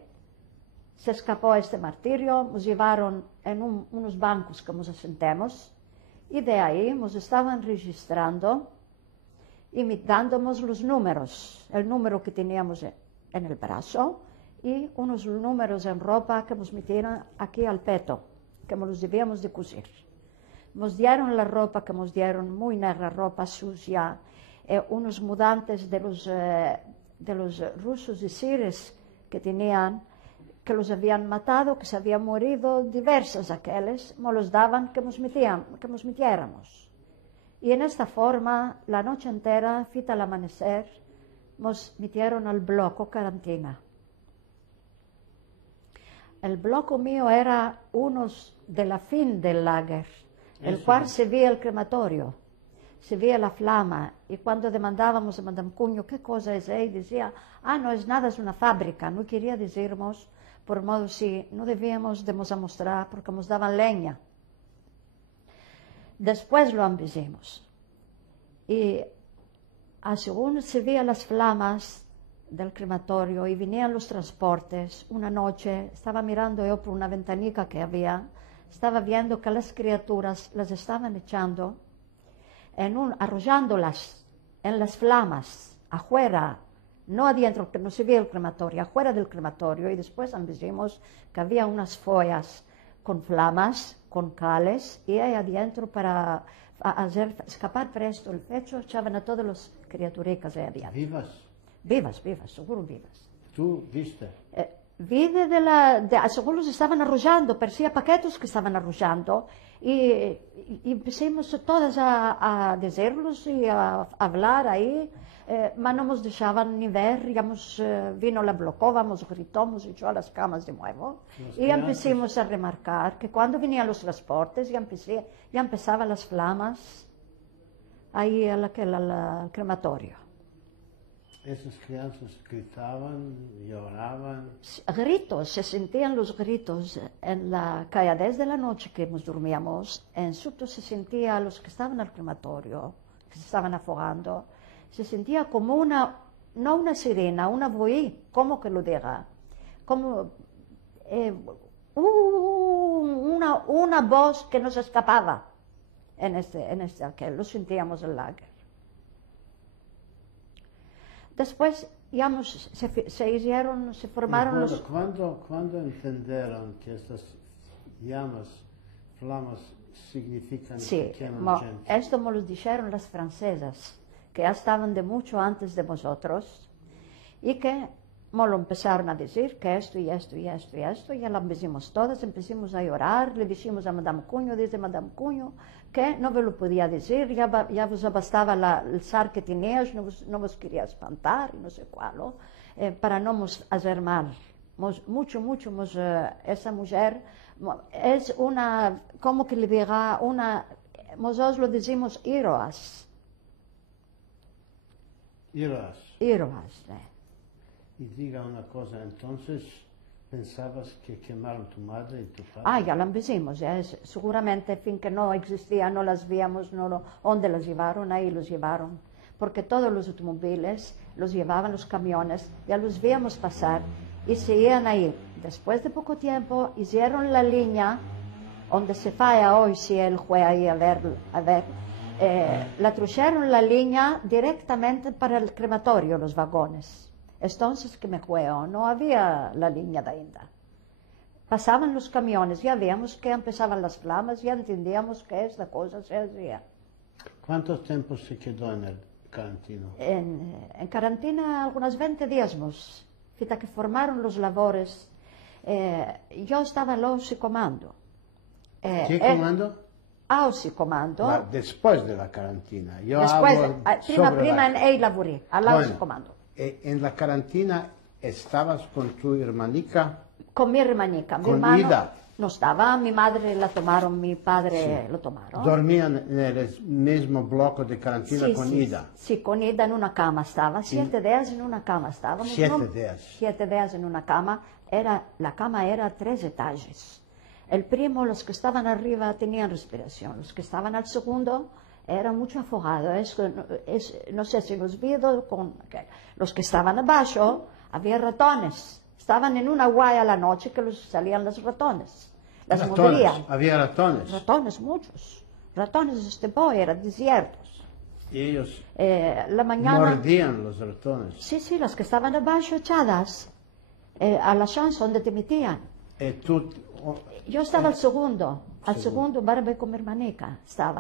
se escapó este martirio, nos llevaron en unos bancos que nos asentemos y de ahí nos estaban registrando y dándonos los números, el número que teníamos en el brazo y unos números en ropa que nos metieron aquí al peto, que nos debíamos de coser. Nos dieron la ropa que nos dieron, muy negra, ropa sucia, unos mudantes de los rusos y sires que tenían, que los habían matado, que se habían morido, diversos aquellos, nos los daban que nos metiéramos. Y en esta forma, la noche entera, fita al amanecer, nos metieron al bloco Carantina. El bloco mío era unos de la fin del lager, el cual se veía el crematorio, se veía la flama, y cuando demandábamos a Madame Cunho qué cosa es, y decía, no es nada, es una fábrica, no quería decirnos, por modo si no debíamos de nos mostrar porque nos daban leña. Después lo ambicimos, y según se veían las flamas del crematorio y venían los transportes, una noche estaba mirando yo por una ventanica que había, estaba viendo que las criaturas las estaban echando, arrollándolas en las flamas, afuera, no adentro, que no se veía el crematorio, afuera del crematorio, y después vimos que había unas follas con flamas, con cales, y ahí adentro para hacer escapar presto el pecho, echaban a todas las criaturicas ahí adentro. ¿Vivas? Vivas, seguro vivas. ¿Tú viste? Vi según los estaban arrollando, parecía paquetes que estaban arrollando, y empezamos todas a decirlos y a hablar ahí, mas no nos dejaban ni ver, vino la blocóvamos, gritamos, echó a las camas de nuevo, y empezamos a remarcar que cuando venían los transportes ya empezaban las flamas ahí al crematorio. Esas crianças gritaban, lloraban. Gritos, se sentían los gritos en la calle desde la noche que nos dormíamos. En subto se sentía los que estaban al crematorio, que se estaban afogando, se sentía como no una sirena, una buey, ¿cómo que lo diga? Como una voz que nos escapaba en aquel, lo sentíamos en el lager. Después ya se formaron los... ¿Cuándo entendieron que estas llamas, flamas, significan que queman gente? Esto me lo dijeron las francesas, que ya estaban de mucho antes de nosotros, y que me lo empezaron a decir, que esto y esto y esto y esto, y ya lo empezamos todas, empezamos a llorar, le dijimos a Madame Cunho, dice Madame Cunho, que no me lo podía decir, ya vos bastaba el zar que tenías, no vos quería espantar, y no sé cuál, para no nos hacer mal. Mucho, esa mujer es una, como que le diga, nosotros lo decimos héroas. Héroas, Y diga una cosa, entonces, ¿pensabas que quemaron tu madre y tu padre? Ya lo vimos, seguramente, fin que no existía, no las víamos, ¿dónde las llevaron? Ahí los llevaron, porque todos los automóviles los llevaban los camiones, ya los veíamos pasar y se iban ahí. Después de poco tiempo hicieron la línea donde se falla hoy, si él fue ahí a ver, la trujeron la línea directamente para el crematorio, los vagones. Entonces, que me juego, no había la línea de ainda. Pasaban los camiones, ya veíamos que empezaban las flamas, ya entendíamos que esta cosa se hacía. ¿Cuánto tiempo se quedó en el Carantino? En Carantina, algunos 20 días, hasta que formaron los labores. Yo estaba los comando. ¿Qué comando? ausi comando. Ma después de la carantina. Yo Después, hablo prima, sobre prima la- en ei lavori, all'ausi Bueno, comando. en la carantina estabas con tu hermanica. Con mi hermanica, mi Con hermano Ida. no estaba, mi madre la tomaron, mi padre lo tomaron. Dormían en el mismo bloque de carantina Sí, con sí, Ida. sí, con Ida en una cama estaba, 7 días en una cama estábamos. 7 días. 7 días en una cama, la cama era 3 etajes. El primo, los que estaban arriba tenían respiración, los que estaban al segundo eran mucho afogados. No sé si los visto con los que estaban abajo, había ratones. Estaban en una guaya a la noche que los salían los ratones. Las Ratones, morderían. había ratones. Ratones, muchos. Ratones de este boy, eran desiertos. Y ellos La mañana. mordían los ratones. Sí, sí, las que estaban abajo echadas a la chance donde te metían. Y tú, Yo estaba al segundo barbe con mi hermanica.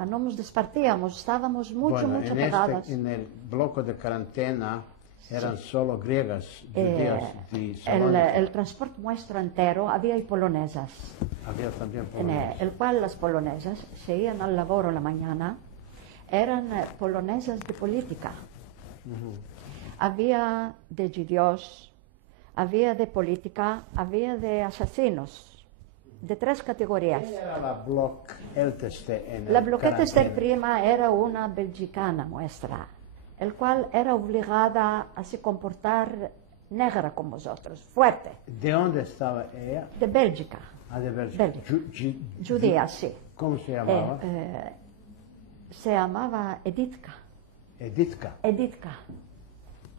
No nos despartíamos, estábamos mucho, bueno, mucho en, pegadas. en el bloque de cuarentena eran solo griegas, judías de Salónica. El transporte nuestro entero había polonesas, Había también en poloneses. el cual las polonesas se iban al laboro la mañana, eran polonesas de política. Había de judíos, había de política, había de asesinos, de 3 categorías. ¿Quién era la bloc älteste en La el bloqueta cuarentena? Esther prima era una belgicana nuestra, el cual era obligada a se comportar negra con vosotros, fuerte, ¿De dónde estaba ella? de Bélgica, Ah, de Bélgica. Bélgica. Ju- judía, sí. ¿Cómo se llamaba? Se llamaba Editka. Editka. Editka,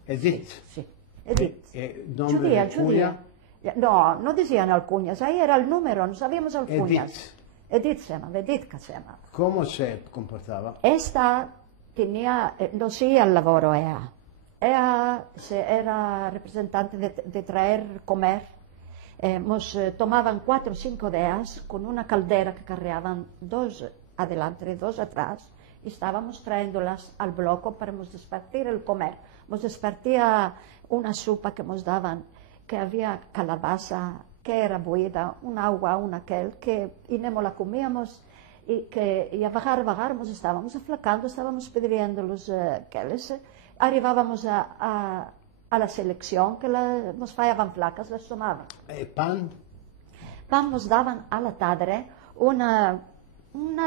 Edith. sí. Edith. Nombre Judía, de judía. cuña. No, no decían alcuñas, ahí era el número, no sabíamos alcuñas. Edith. Edith se llamaba, Editka se llamaba. ¿Cómo se comportaba? Esta tenía, no sí al lavoro ella. Ella era representante de traer comer. Tomaban 4 o 5 días con una caldera que carreaban 2 adelante y 2 atrás y estábamos trayéndolas al bloque para nos despartir el comer. Nos despartía una sopa que nos daban, que había calabaza, que era buida, un agua, un aquel, y no la comíamos y a vagar nos estábamos aflacando, estábamos pidiendo los aqueles, arribábamos a la selección que nos fallaban flacas, las tomaban. Pan. Pan nos daban a la tarde una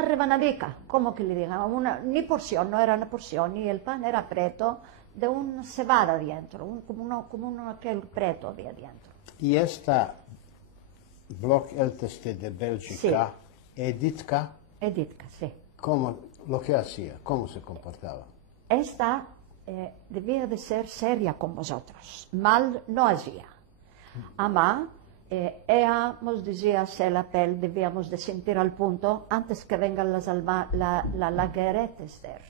rebanadica, como que le digan, ni porción, no era una porción, ni el pan era preto, de una cebada dentro, como aquel preto había dentro. Y esta bloc älteste de Bélgica, Editka, Editka, sí. lo que hacía? ¿Cómo se comportaba? Esta debía de ser seria con vosotros, mal no hacía. Ama, ella nos decía se la piel debíamos de sentir al punto antes que venga la lageretester.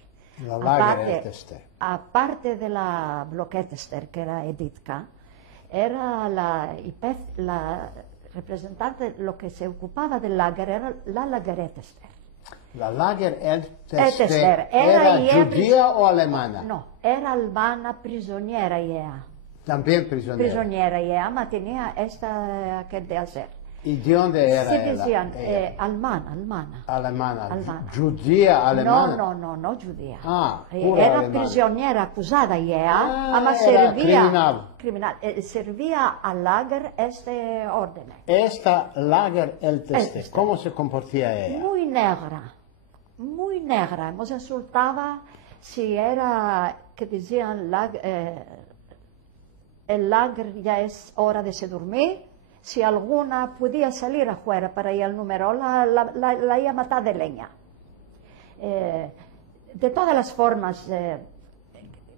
La lagerälteste. Aparte de la bloquetester, que era Editka, era la representante, lo que se ocupaba del lager era la lageretester. La lagerälteste Ältester, era ella judía o alemana? No, era albana prigioniera ella. También prisionera. Prigioniera ella, ma tenía esta que de hacer. ¿Y de dónde era Se ella? decían, Ella. almana. Alemana. Alemana. Judía alemana. No judía. Ah, pura Era alemana. prigioniera acusada ella, ma era servia criminal. servia al lager este orden. Esta lagerälteste, Älteste. ¿cómo se comportía ella? Muy negra. Nos insultaba si era, que decían, el lager ya es hora de se dormir. Si alguna podía salir afuera para ir al número, la iba a matar de leña. De todas las formas,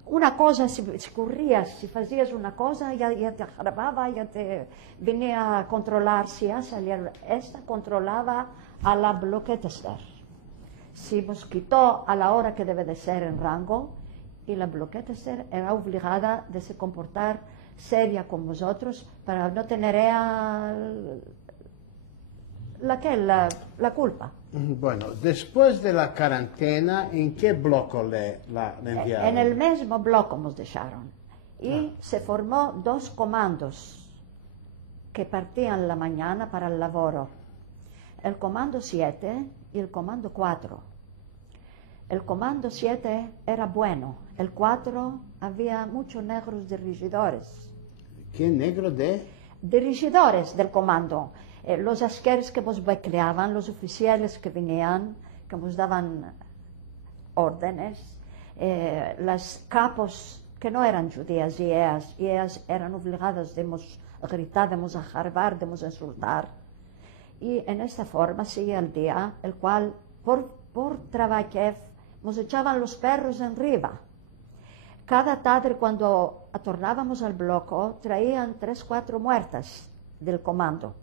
una cosa si ocurría, si hacías una cosa, ya te grababa, ya te venía a controlar si a salir. Esta controlaba a la bloquetester. Si nos quitó a la hora que debe de ser en rango, y la bloquetester era obligada de se comportar seria con vosotros para no tener la culpa. Bueno, después de la cuarentena, ¿en qué bloque la enviaron? En el mismo bloque nos dejaron. Y se formó 2 comandos que partían la mañana para el laboro. El comando 7 y el comando 4. El comando 7 era bueno, el 4 había muchos negros dirigidores. ¿Qué negro de? Dirigidores del comando, los asqueros que nos becleaban, los oficiales que venían, que nos daban órdenes, las capos que no eran judías y ellas eran obligadas de gritar, de jarbar, de insultar. Y en esta forma seguía el día, el cual por trabajar nos echaban los perros arriba. Cada tarde cuando tornábamos al bloque traían 3, 4 muertas del comando.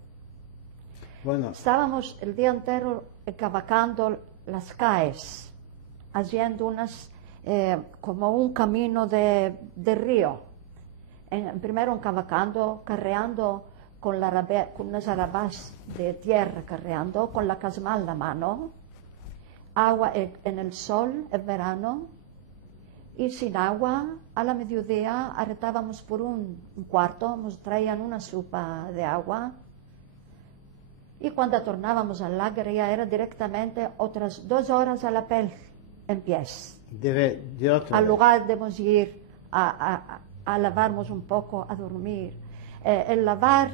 Bueno, Estábamos el día entero cabalgando las calles, haciendo como un camino de río. Primero cabalgando, carreando con unas arabas de tierra, carreando con la casma en la mano, agua en el sol, en verano, y sin agua, a la mediodía arretábamos por un cuarto, nos traían una sopa de agua, y cuando tornábamos al lager ya era directamente otras 2 horas a la pel en pies. de otro. Al lugar de ir a lavarnos un poco, a dormir. El lavar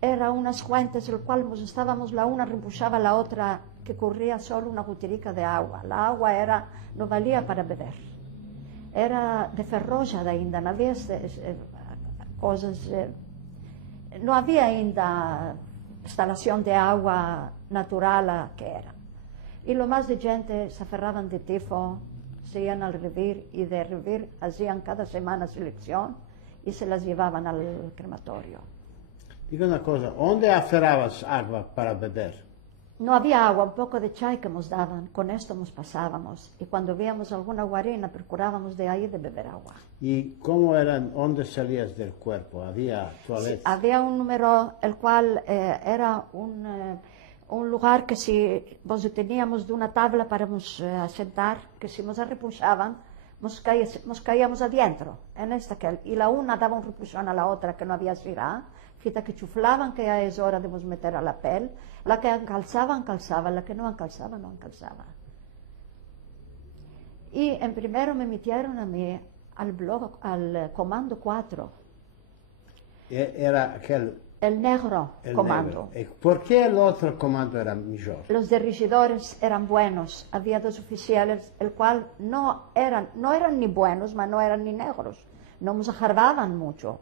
era unas fuentes, el cual nos estábamos, la una repuxaba la otra, que corría solo una goterica de agua. La agua no valía para beber. Era de ferroja ainda, no había cosas, no había ainda instalación de agua natural que era. Y lo más de gente se aferraban de tifo, se iban al revir y de revir hacían cada semana selección y se las llevaban al crematorio. Diga una cosa, ¿dónde aferrabas agua para beber? No había agua, un poco de chai que nos daban, con esto nos pasábamos. Y cuando veíamos alguna guarina, procurábamos de ahí de beber agua. ¿Y cómo eran, dónde salías del cuerpo? ¿Había toiletas? Sí, había un número, el cual era un lugar que si nos teníamos de una tabla para nos sentar, que si nos repuxaban, nos caíamos adentro, y la una daba un repuxón a la otra que no había girá, fita que chuflaban que ya es hora de nos meter a la pel, la que encalzaba, la que no encalzaba, no encalzaba. Y en primero me metieron a mí al comando 4. Era aquel... El negro el comando. negro. ¿Por qué el otro comando era mejor? Los dirigidores eran buenos. Había 2 oficiales, el cual no eran ni buenos, pero no eran ni negros. No nos jarbaban mucho.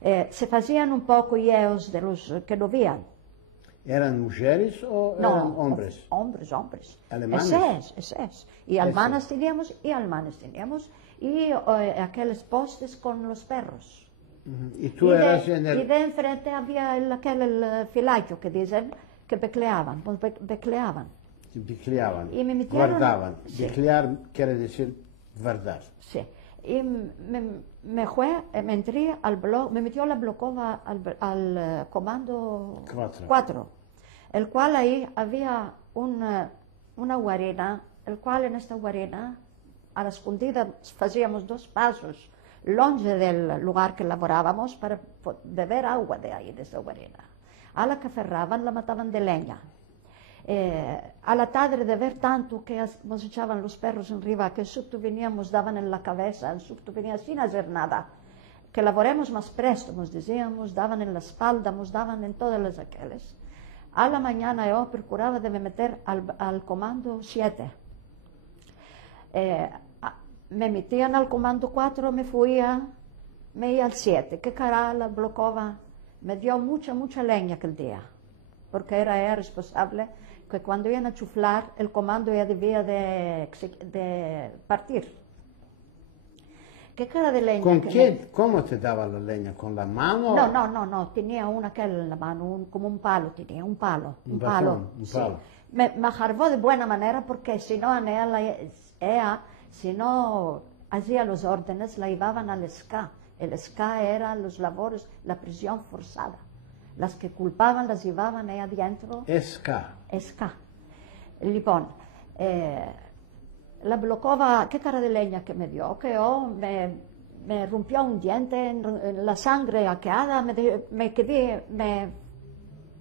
Se hacían un poco yeos de los que no veían. ¿Eran mujeres o eran hombres? Hombres. ¿Alemanes? Ese es. Y alemanas teníamos, y aquellos postes con los perros. Y tú eras en el... Y de enfrente había aquel filacho que dicen que becleaban. Y me metieron... Guardaban. Sí. Beclear quiere decir guardar. Sí. Y me entré al bloque, me metió la blocova al comando 4, el cual ahí había una guarena, el cual en esta guarena, a la escondida, hacíamos 2 pasos longe del lugar que laborábamos para beber agua de ahí, de esa guarena. A la que aferraban, la mataban de leña. A la tarde de ver tanto que nos echaban los perros arriba, que el subto veníamos, daban en la cabeza, el subto venía sin hacer nada, que laboremos más presto, nos decíamos, daban en la espalda, nos daban en todas las aquellas. A la mañana yo procuraba de me meter al comando 7. Me metían al comando 4, me iba al 7, que cara la blocova, me dio mucha leña aquel día, porque era ella responsable que cuando iban a chuflar, el comando ya debía de partir. ¿Qué cara de leña? ¿Con quién? ¿Cómo te daba la leña? ¿Con la mano? No, tenía una que en la mano, como un palo, tenía un palo. Un palo. Sí. Me jarvó de buena manera porque si no, ella si no hacía los órdenes, la llevaban al SCA. El SCA era los labores, la prisión forzada. Las que culpaban las llevaban ahí adentro. SCA. SCA. Lipón, la blocova, qué cara de leña que me dio, que me rompió un diente, en la sangre aqueada, me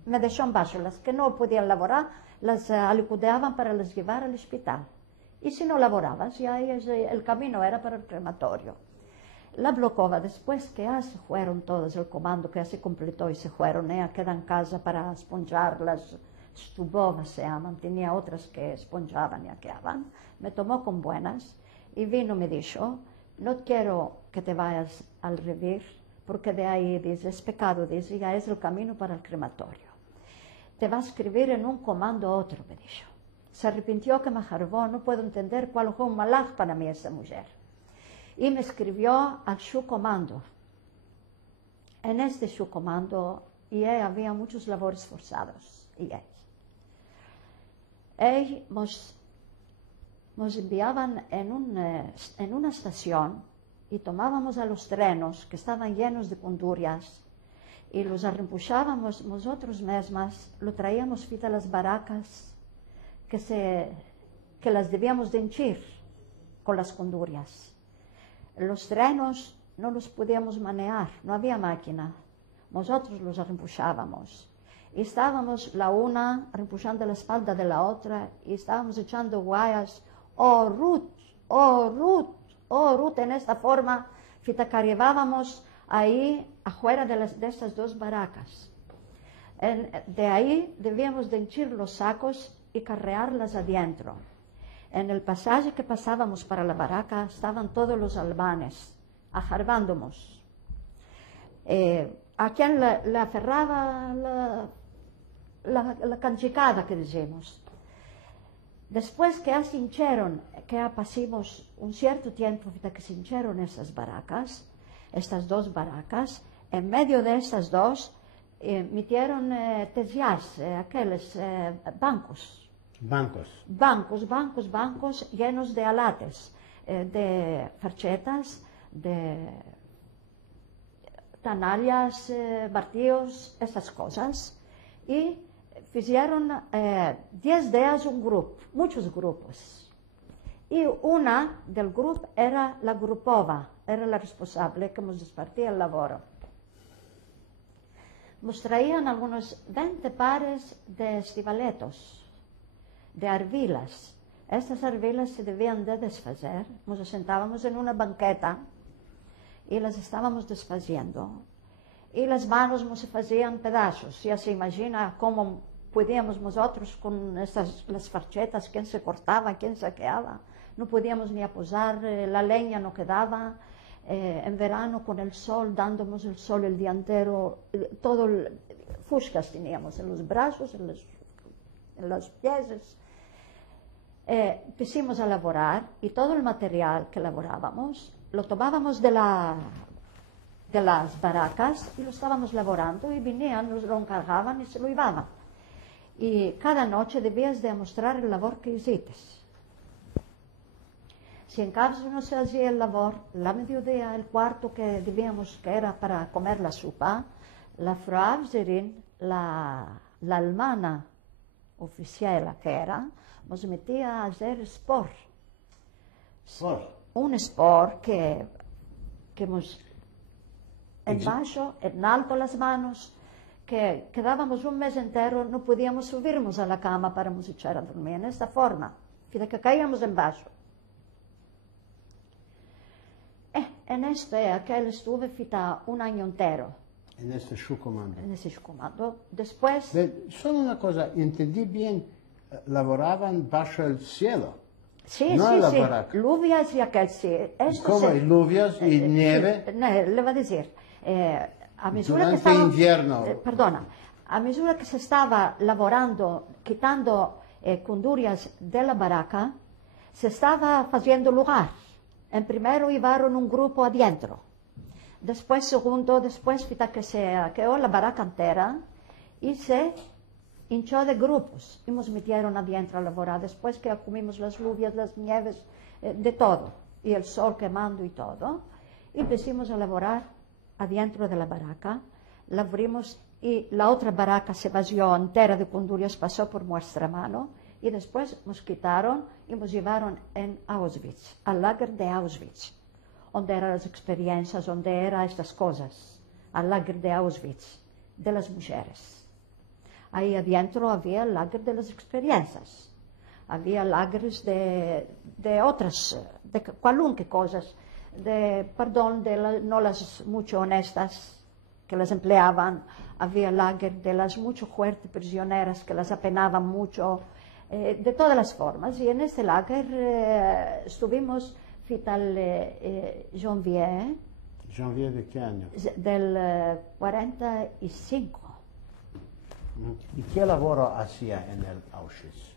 me dejó en baixo. Las que no podían laborar, las alicudeaban para las llevar al hospital. Y si no laborabas, ya el camino era para el crematorio. La Blokova, después que ya se fueron todos, el comando que ya se completó y se fueron, ella queda en casa para esponjar las stubovas, se llaman, tenía otras que esponjaban y aqueaban, me tomó con buenas y vino y me dijo, no quiero que te vayas al revir, porque de ahí, dice, es pecado, dice, ya es el camino para el crematorio. Te va a escribir en un comando otro, me dijo. Se arrepintió que me jarvó, no puedo entender cuál fue un malaj para mí esa mujer. Y me escribió al su comando. En este su comando había muchos labores forzados. Nos enviaban en una estación y tomábamos a los trenos que estaban llenos de condurias y los arrempujábamos nosotros mismas, lo traíamos a las barracas que las debíamos de henchir con las condurias. Los trenos no los podíamos manejar, no había máquina. Nosotros los arrempujábamos. Y estábamos la una arrempuchando la espalda de la otra y estábamos echando guayas. Oh, Ruth, oh, Ruth, oh, Ruth, en esta forma que llevábamos ahí afuera de estas dos barracas. De ahí debíamos de henchir los sacos y carrearlas adentro. En el pasaje que pasábamos para la barraca estaban todos los albanes, ajarbándonos. A quien le aferraba la canchicada que decimos. Después que ya se hincharon, que ya pasamos un cierto tiempo hasta que se hincharon esas barracas, estas dos barracas, en medio de estas dos metieron tesias, aquellos bancos. Bancos llenos de alates, de farchetas, de tanallas, martillos, esas cosas. Y hicieron 10 días un grupo, muchos grupos. Y una del grupo era la Grupova, era la responsable que nos despartía el laboro. Nos traían algunos 20 pares de estivaletos, de arvilas. Estas arvilas se debían de desfazer. Nos sentábamos en una banqueta y las estábamos desfaziendo. Y las manos nos hacían pedazos. Ya se imagina cómo podíamos nosotros con las farchetas, quién se cortaba, quién saqueaba. No podíamos ni aposar, la leña no quedaba. En verano con el sol, dándonos el sol el día entero, fuscas teníamos en los brazos, en los pies. Empezamos a elaborar y todo el material que elaborábamos lo tomábamos de las barracas y lo estábamos elaborando y venían, nos lo encargaban y se lo llevaban. Y cada noche debías de mostrar el labor que hiciste. Si en caso no se hacía el labor, la mediodía, el cuarto que debíamos, que era para comer la sopa, la Frau Avzerin, la almana oficial que era, nos metía a hacer sport. Un sport que nos en baixo, en alto las manos, que quedábamos un mes entero, no podíamos subirnos a la cama para nos echar a dormir, en esta forma, de que caíamos en baixo. En aquel estuve fita un año entero. En este su comando. En ese comando. Después... Solo una cosa, entendí bien, laboraban bajo el cielo. Sí, no sí, la sí. barraca. Lluvias y aquel sí. ¿Cómo? ¿Lluvias y nieve? Le va a decir, a mesura Durante que estaba... invierno. Perdona, a mesura que se estaba laborando, quitando condurias de la barraca, se estaba haciendo lugar. En primero llevaron un grupo adentro. Después segundo, después hasta que se quedó la barraca entera y se hinchó de grupos y nos metieron adentro a laborar. Después que comimos las lluvias, las nieves, de todo, y el sol quemando y todo, y empezamos a laborar adentro de la barraca. La abrimos y la otra barraca se vació entera de condurias, pasó por nuestra mano y después nos quitaron y nos llevaron en Auschwitz, al lager de Auschwitz, donde eran las experiencias, donde eran estas cosas, al lager de Auschwitz, de las mujeres. Ahí adentro había el lager de las experiencias. Había lagers de otras, de cualunque cosas, no las mucho honestas que las empleaban. Había lager de las mucho fuertes prisioneras que las apenaban mucho, de todas las formas. Y en este lager estuvimos fital janvier. ¿Janvier de qué año? Del 45. ¿Y qué laboro hacía en el Auschwitz?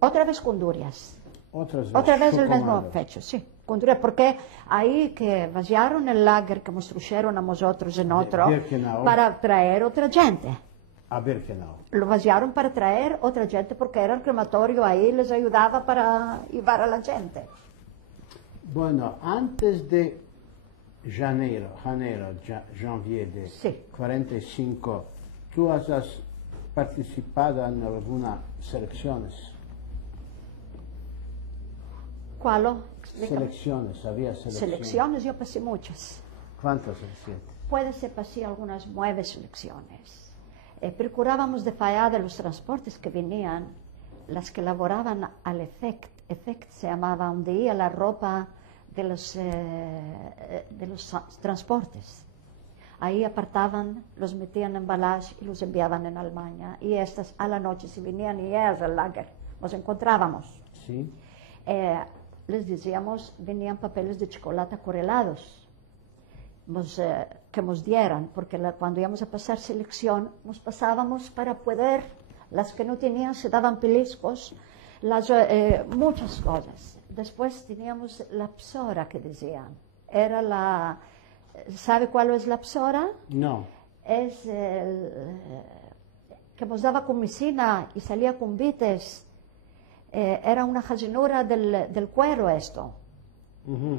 Otra vez Cundurias. Otra vez el mismo comando. fecho, sí. Cundurias, porque ahí que vaciaron el lager que nos trajeron a nosotros en otro Birkenau. para traer otra gente. A Birkenau. Lo vaciaron para traer otra gente porque era el crematorio ahí, les ayudaba para llevar a la gente. Bueno, antes de janvier de Sí. 45, ¿tú has participado en algunas selecciones? ¿Cuál? Selecciones, había selecciones. Selecciones, yo pasé muchas. ¿Cuántas selecciones? Puede ser pasé algunas 9 selecciones. Procurábamos de fallar de los transportes que venían, las que elaboraban al EFECT se llamaba, donde iba la ropa de los transportes. Ahí apartaban, los metían en embalaje y los enviaban en Alemania. Y estas a la noche, si venían y ellas al lager, nos encontrábamos. Sí. Les decíamos, venían papeles de chocolate acorrelados que nos dieran, porque cuando íbamos a pasar selección, nos pasábamos para poder, las que no tenían se daban pellizcos, muchas cosas. Después teníamos la psora que decían, era ¿sabe cuál es la psora? No. Es que nos daba con medicina y salía con bites. Era una jacinura del cuero esto. Ujú.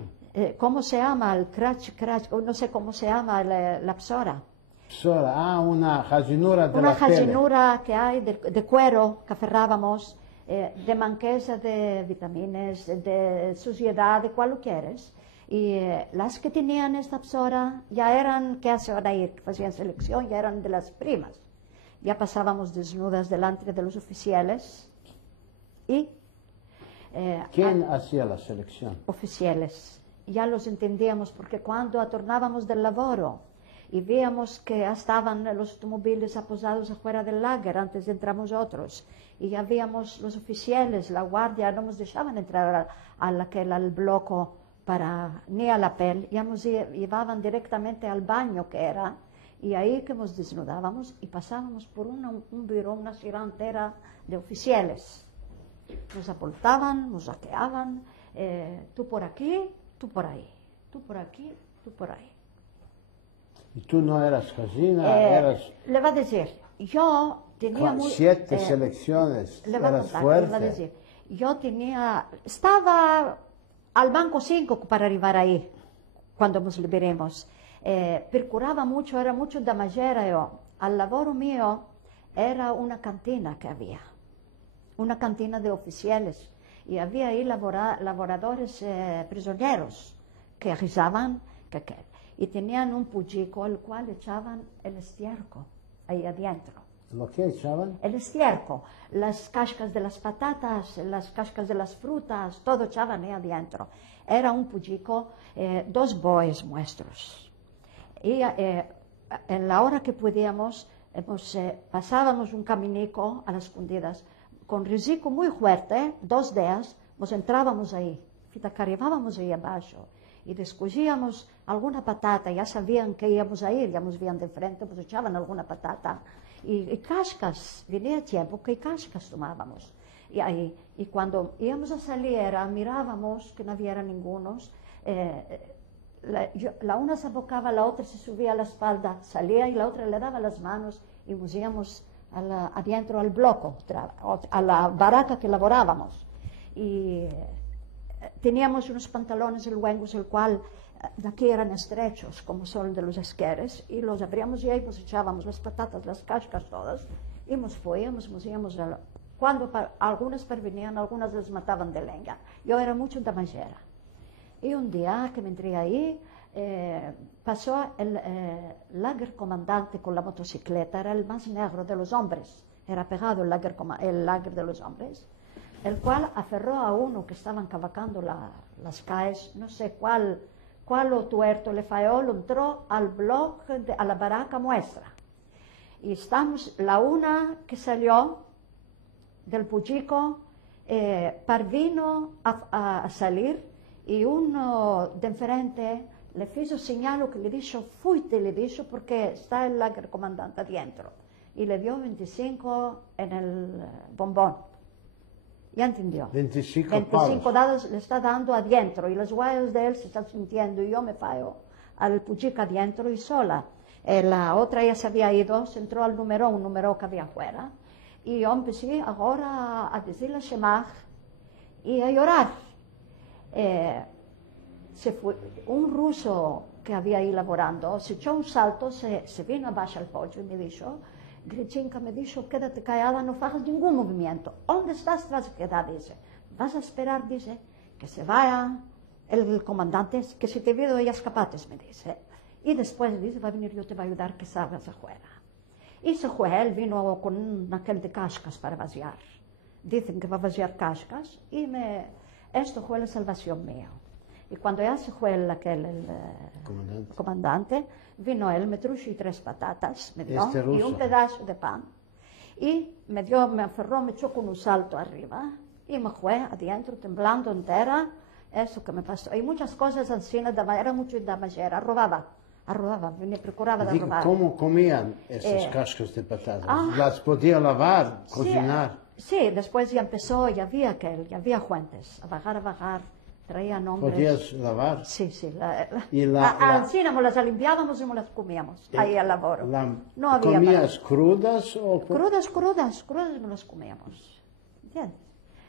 ¿Cómo se llama? El crach, no sé cómo se llama la psora. Psora, una jacinura de Una la pele. jacinura que hay de cuero que aferrábamos, de manqueza de vitaminas, de suciedad, de cual lo quieres. Y las que tenían esta psora ya eran, que hacían ahí, que hacían selección, ya eran de las primas. Ya pasábamos desnudas delante de los oficiales y ¿Quién hacía la selección? oficiales. Ya los entendíamos porque cuando atornábamos del laboro y veíamos que estaban los automóviles aposados afuera del lager antes de entrar nosotros y ya veíamos los oficiales, la guardia, no nos dejaban entrar al bloque ni a la pel, ya nos llevaban directamente al baño que era, y ahí que nos desnudábamos y pasábamos por un buró, una ciudad entera de oficiales. Nos aportaban, nos saqueaban, tú por aquí, tú por ahí, tú por aquí, tú por ahí. ¿Y tú no eras casina? Eras Le va a decir, yo tenía muy... 7 selecciones, le va a eras contar, fuerte. le va a decir, estaba al banco 5 para arribar ahí, cuando nos liberemos. Procuraba mucho, era mucho damagera yo. Al laboro mío era una cantina que había, una cantina de oficiales, y había ahí laboradores prisioneros que rizaban, y tenían un puchico al cual echaban el estiércol ahí adentro. ¿Lo que echaban? El estiércol, las cascas de las patatas, las cascas de las frutas, todo echaban ahí adentro. Era un puchico, 2 bois nuestros. Y en la hora que podíamos, pasábamos un caminico a las escondidas, con risico muy fuerte, 2 días, nos entrábamos ahí, arribábamos ahí abajo y descogíamos alguna patata, ya sabían que íbamos a ir, ya nos veían de frente, pues echaban alguna patata y cascas, venía tiempo que cascas tomábamos. Y cuando íbamos a salir, mirábamos que no había ningunos, la una se abocaba, la otra se subía a la espalda, salía y la otra le daba las manos y nos íbamos adentro al bloco, a la baraca que laborábamos. Y teníamos unos pantalones luengos, el cual de aquí eran estrechos, como son de los esqueres, y los abríamos y ahí nos echábamos las patatas, las cascas todas, y nos íbamos cuando algunas pervenían, algunas les mataban de leña. Yo era mucho damagera. Y un día que me entré ahí, pasó el lager comandante con la motocicleta, era el más negro de los hombres, era pegado el lager de los hombres, el cual aferró a uno que estaban cavacando las calles, no sé cuál o tuerto le falló, lo entró al bloque, a la baraca nuestra. Y estamos, la una que salió del Puchico, parvino a salir y uno de enfrente le hizo señal que le dijo, fuite, le dijo, porque está el lager comandante adentro. Y le dio 25 en el bombón. Ya entendió. 25 dados le está dando adentro y las huellas de él se están sintiendo y yo me fallo al Puchico adentro y sola. La otra ya se había ido, se entró al número, un número que había afuera. Y yo empecé ahora a decirle Shemach y a llorar. Se fue, un ruso que había ahí laborando, se echó un salto, se vino abajo al pollo y me dijo, Gritchinka me dijo, quédate callada, no hagas ningún movimiento. ¿Dónde estás? Vas a quedar, dice. Vas a esperar, dice, que se vaya el comandante, que si te veo ya escapates, me dice. Y después dice, va a venir, yo te voy a ayudar que salgas afuera. Y se fue, él vino con aquel de cascas para vaciar. Dicen que va a vaciar cascas y esto fue la salvación mía. Y cuando ya se fue el comandante, vino él, me trujo y 3 patatas, me dio, y un pedazo de pan. Y me aferró, me echó con un salto arriba y me fue adentro, temblando entera. Eso que me pasó. Hay muchas cosas así, era mucho de damagera, robaba, me procuraba de robar. ¿Cómo comían esas cascas de patatas? ¿Las podía lavar, cocinar? Sí, después ya empezó, ya había fuentes, a bajar, traían hombres. ¿Podías lavar? Sí. Así nos las limpiábamos y nos las comíamos, ahí al laboro. No había ¿Comías crudas o...? Crudas nos las comíamos, ¿entiendes?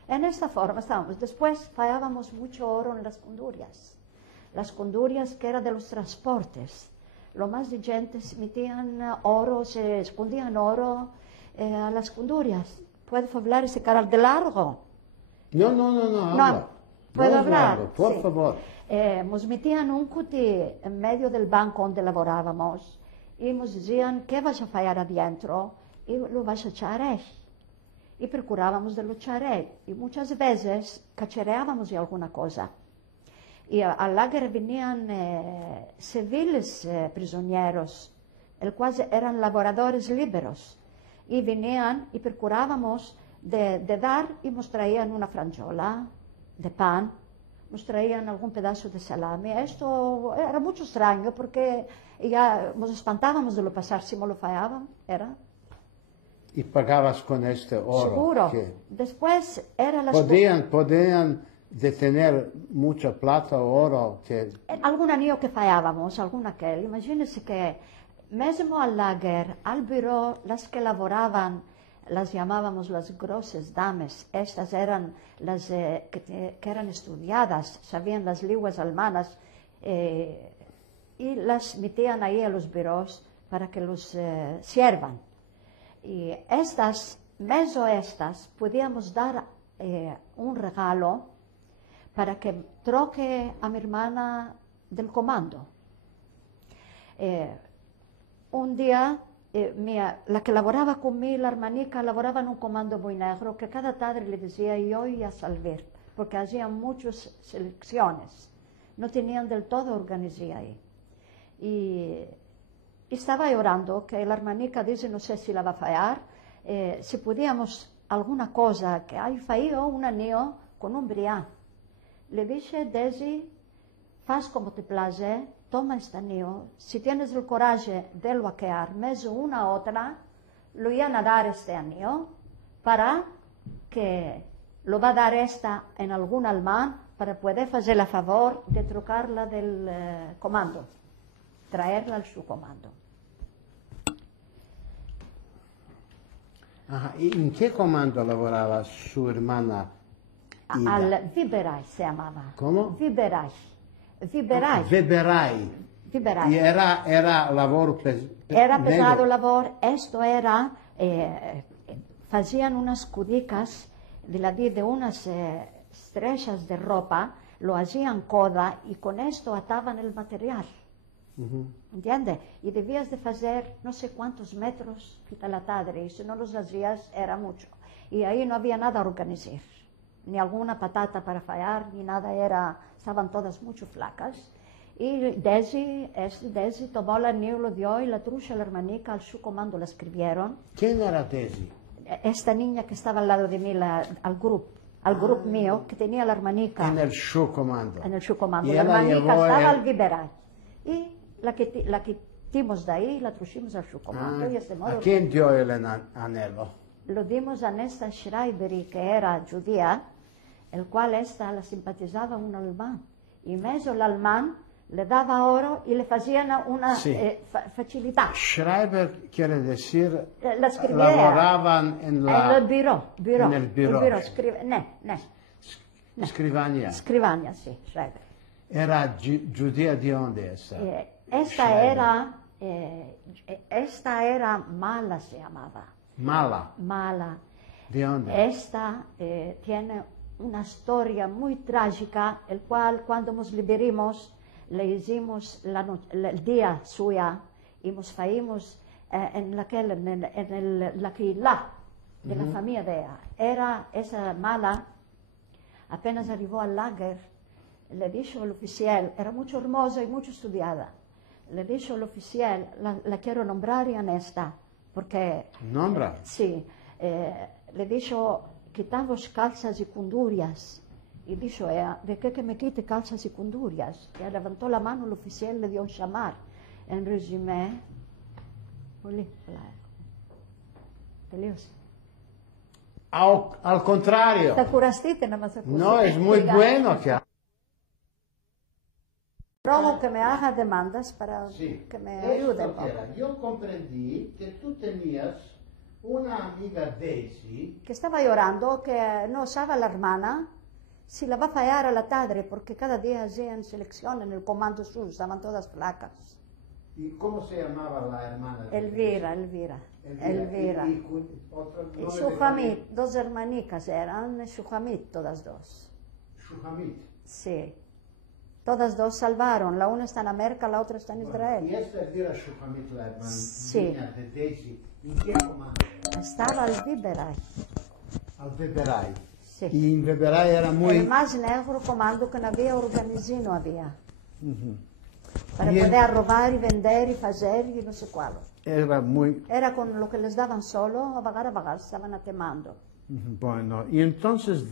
En esta forma estábamos. Después fallábamos mucho oro en las condurias que era de los transportes. Lo más de gente se metían oro, se escondían oro a las condurias. ¿Puedo hablar ese cara de largo? No, habla. ¿Puedo hablar? Largo, por favor. Nos metían un cuti en medio del banco donde laborábamos y nos decían que vas a fallar adentro y lo vas a echar ahí. Y procurábamos de lo echar ahí. Y muchas veces cachereábamos de alguna cosa. Y al lager venían civiles prisioneros, el cual eran laboradores liberos. Y venían y procurábamos de dar y nos traían una franjola de pan, nos traían algún pedazo de salami. Esto era mucho extraño porque ya nos espantábamos de lo pasar si me lo fallaban. ¿Y pagabas con este oro? Seguro. Después era las... ¿Podían detener mucha plata o oro? Algún anillo que fallábamos, imagínense que mesmo al lager, al biro, las que laboraban, las llamábamos las grosas dames. Estas eran las que eran estudiadas, sabían las lenguas alemanas y las metían ahí a los biros para que los sirvan. Y estas podíamos dar un regalo para que troque a mi hermana del comando. Un día, la que laboraba conmigo, la hermanica, laboraba en un comando muy negro, que cada tarde le decía, yo iba a salvar, porque hacían muchas selecciones, no tenían del todo organizada ahí. Y estaba llorando, que la hermanica dice, no sé si la va a fallar, si podíamos alguna cosa, que hay fallado un anillo con un brián. Le dije, Desi, faz como te place, toma este anillo, si tienes el coraje de lo aquear, meso una otra, lo iban a dar este anillo, para que lo va a dar esta en algún alemán, para poder hacer el favor de trocarla del comando, traerla al su comando. Ajá. ¿Y en qué comando laboraba su hermana Ida? Al Viberai se llamaba. ¿Cómo? Viberai. Y era labor Era pesado labor. Esto era, hacían unas cudicas de unas estrellas de ropa, lo hacían coda y con esto ataban el material. ¿Entiendes? Y debías de hacer no sé cuántos metros quita la tarde, y si no los hacías era mucho. Y ahí no había nada a organizar, ni alguna patata para fallar, ni nada, estaban todas mucho flacas. Y Desi tomó el anillo, lo dio y la trucha, la hermanica, al su comando la escribieron. ¿Quién era Desi? Esta niña que estaba al lado de mí, al grupo mío, que tenía la hermanica. En el su comando. En el su comando. Y La ella hermanica llevó estaba el- al Viberay. Y la quitimos de ahí, la trujimos al su comando. Y de este ¿A modo quién dio el anhelo? lo dimos a Nesta Schreiberi, que era judía, el cual esta la simpatizaba un alemán. Y medio el alemán le daba oro y le hacían una Sí. facilidad. Schreiber quiere decir, La escribiera. laboraban en En la el bureau. en el bureau. Scrivania. Scrivania, sí, Schreiber. Era judía de dónde esa? Esta era Mala, se llamaba. Mala. Mala. ¿De dónde? Esta tiene una historia muy trágica, el cual cuando nos liberamos le hicimos el día suya y nos fuimos en la Quilá de la familia de ella. Era esa Mala, apenas arribó al lager, le dijo al oficial, era mucho hermosa y mucho estudiada, le dijo al oficial, la quiero nombrar y honesta, porque... Nombra. Sí, le dijo, quitamos calzas y cundurias. Y dijo ella, ¿de qué que me quite calzas y cundurias? Y levantó la mano el oficial, le dio un llamar. En resumen, Al contrario. te curaste, nada más. No, es muy bueno que... Rogo que me haga demandas para Sí. que me Esto ayuden. que era, yo comprendí que tú tenías una amiga Daisy, Que estaba llorando, que no usaba la hermana, si la va a fallar a la tarde, porque cada día hacían selección en el comando sur, estaban todas flacas. ¿y cómo se llamaba la hermana? de Elvira. Elvira. Otro Y nombre Shuhamit, dos hermanicas eran, Shuhamit, todas dos. Shuhamit. Sí. Todas dos salvaron, la una está en América, la otra está en Y Israel. esta Elvira Shuhamit, la hermana Sí. de Daisy, ¿en qué comando? Estaba al Viberay. Al Beberay. Sí. Y en Beberay era muy... El más negro comando que no había organizado, había. Para Bien. poder robar y vender y hacer y no sé cuál. Era muy... Era con lo que les daban solo, a vagar, estaban atemando. Bueno, y entonces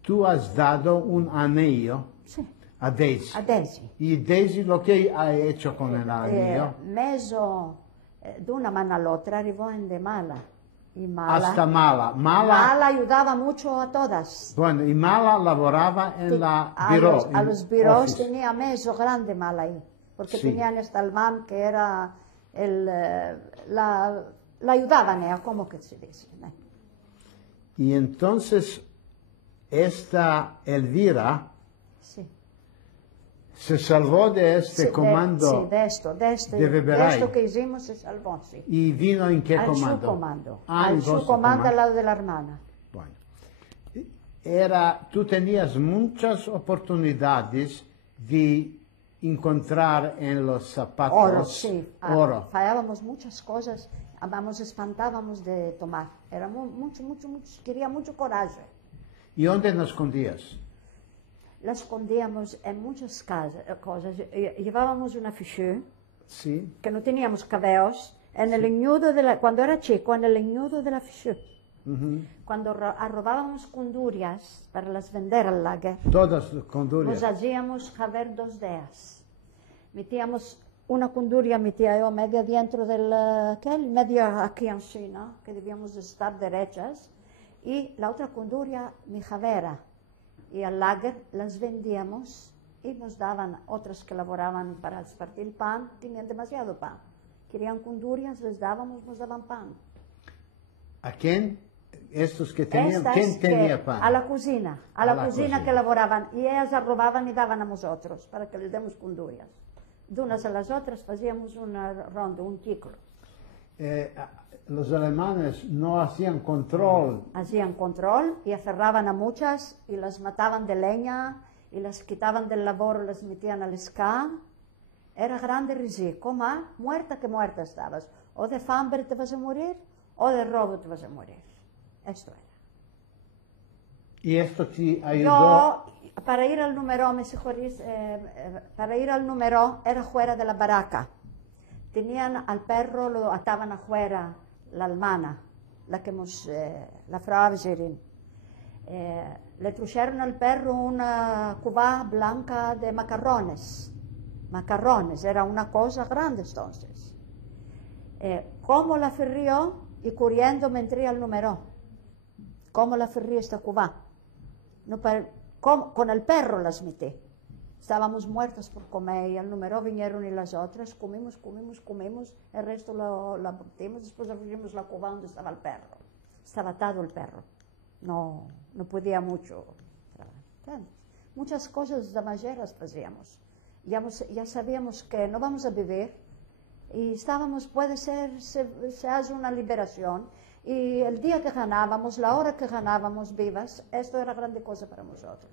tú has dado un anillo Sí. a Daisy. A Daisy. ¿Y Daisy lo que ha hecho con el anillo? Meso de una mano all'altra arrivò in de Mala. Y Mala, Hasta Mala. Mala ayudaba mucho a todas. Bueno, y Mala laboraba en la bureau. A en los bureaus office. tenía meso grande Mala ahí, porque Sí. tenían este alemán que era la ayudaban, ¿cómo que se dice? Y entonces esta Elvira Sí. se salvó de este Sí, comando de esto de de Beberay. esto que hicimos se salvó, sí. y vino en qué Al comando? su comando. Ah, Al en su vuestro comando al comando. lado de la hermana. Bueno, tú tenías muchas oportunidades de encontrar en los zapatos Oro, sí. oro. Fallábamos muchas cosas, espantábamos de tomar. Era mucho, quería mucho coraje. ¿Y dónde nos escondías? La escondíamos en muchas cosas. Llevábamos una fichu Sí. que no teníamos cabellos en el ñudo cuando era chico, en el ñudo de la fichu. Cuando robábamos cundurias para las vender al lager, Todas nos condurias. hacíamos caber 2 días. Metíamos una cunduria, metía yo media dentro media aquí encima, que debíamos de estar derechas, y la otra cunduria mi javera. Y al lager las vendíamos y nos daban otras que laboraban para partir el pan, tenían demasiado pan. Querían cundurias, les dábamos, nos daban pan. ¿A quién? Estos que tenían. Estas ¿Quién que- tenía pan? A la cocina, A la cocina. que laboraban. Y ellas las robaban y daban a nosotros para que les demos cundurias. De unas a las otras hacíamos una ronda, un ciclo. Los alemanes no hacían control. Hacían control y aferraban a muchas y las mataban de leña y las quitaban del labor, las metían al ska. era grande risico, ma muerta que muerta estabas. O de hambre te vas a morir, o de robo te vas a morir. Esto era. ¿Y esto te ayudó? Yo, para ir al número, para ir al número era fuera de la baraca. Tenían al perro, lo ataban afuera, la almana, la Frau Avgerin. Le trajeron al perro una cuba blanca de macarrones. Macarrones, era una cosa grande entonces. ¿Cómo la ferrió? Y corriendo me entré al número. ¿Cómo la ferrió esta cuba? No, con el perro las metí. Estábamos muertos por comer y al número vinieron y las otras, comimos, el resto la partimos, después abrimos la cuba donde estaba el perro. Estaba atado el perro, no podía mucho. Muchas cosas damageras hacíamos. Ya sabíamos que no vamos a vivir y estábamos, puede ser, se hace una liberación. Y el día que ganábamos, la hora que ganábamos vivas, esto era grande cosa para nosotros.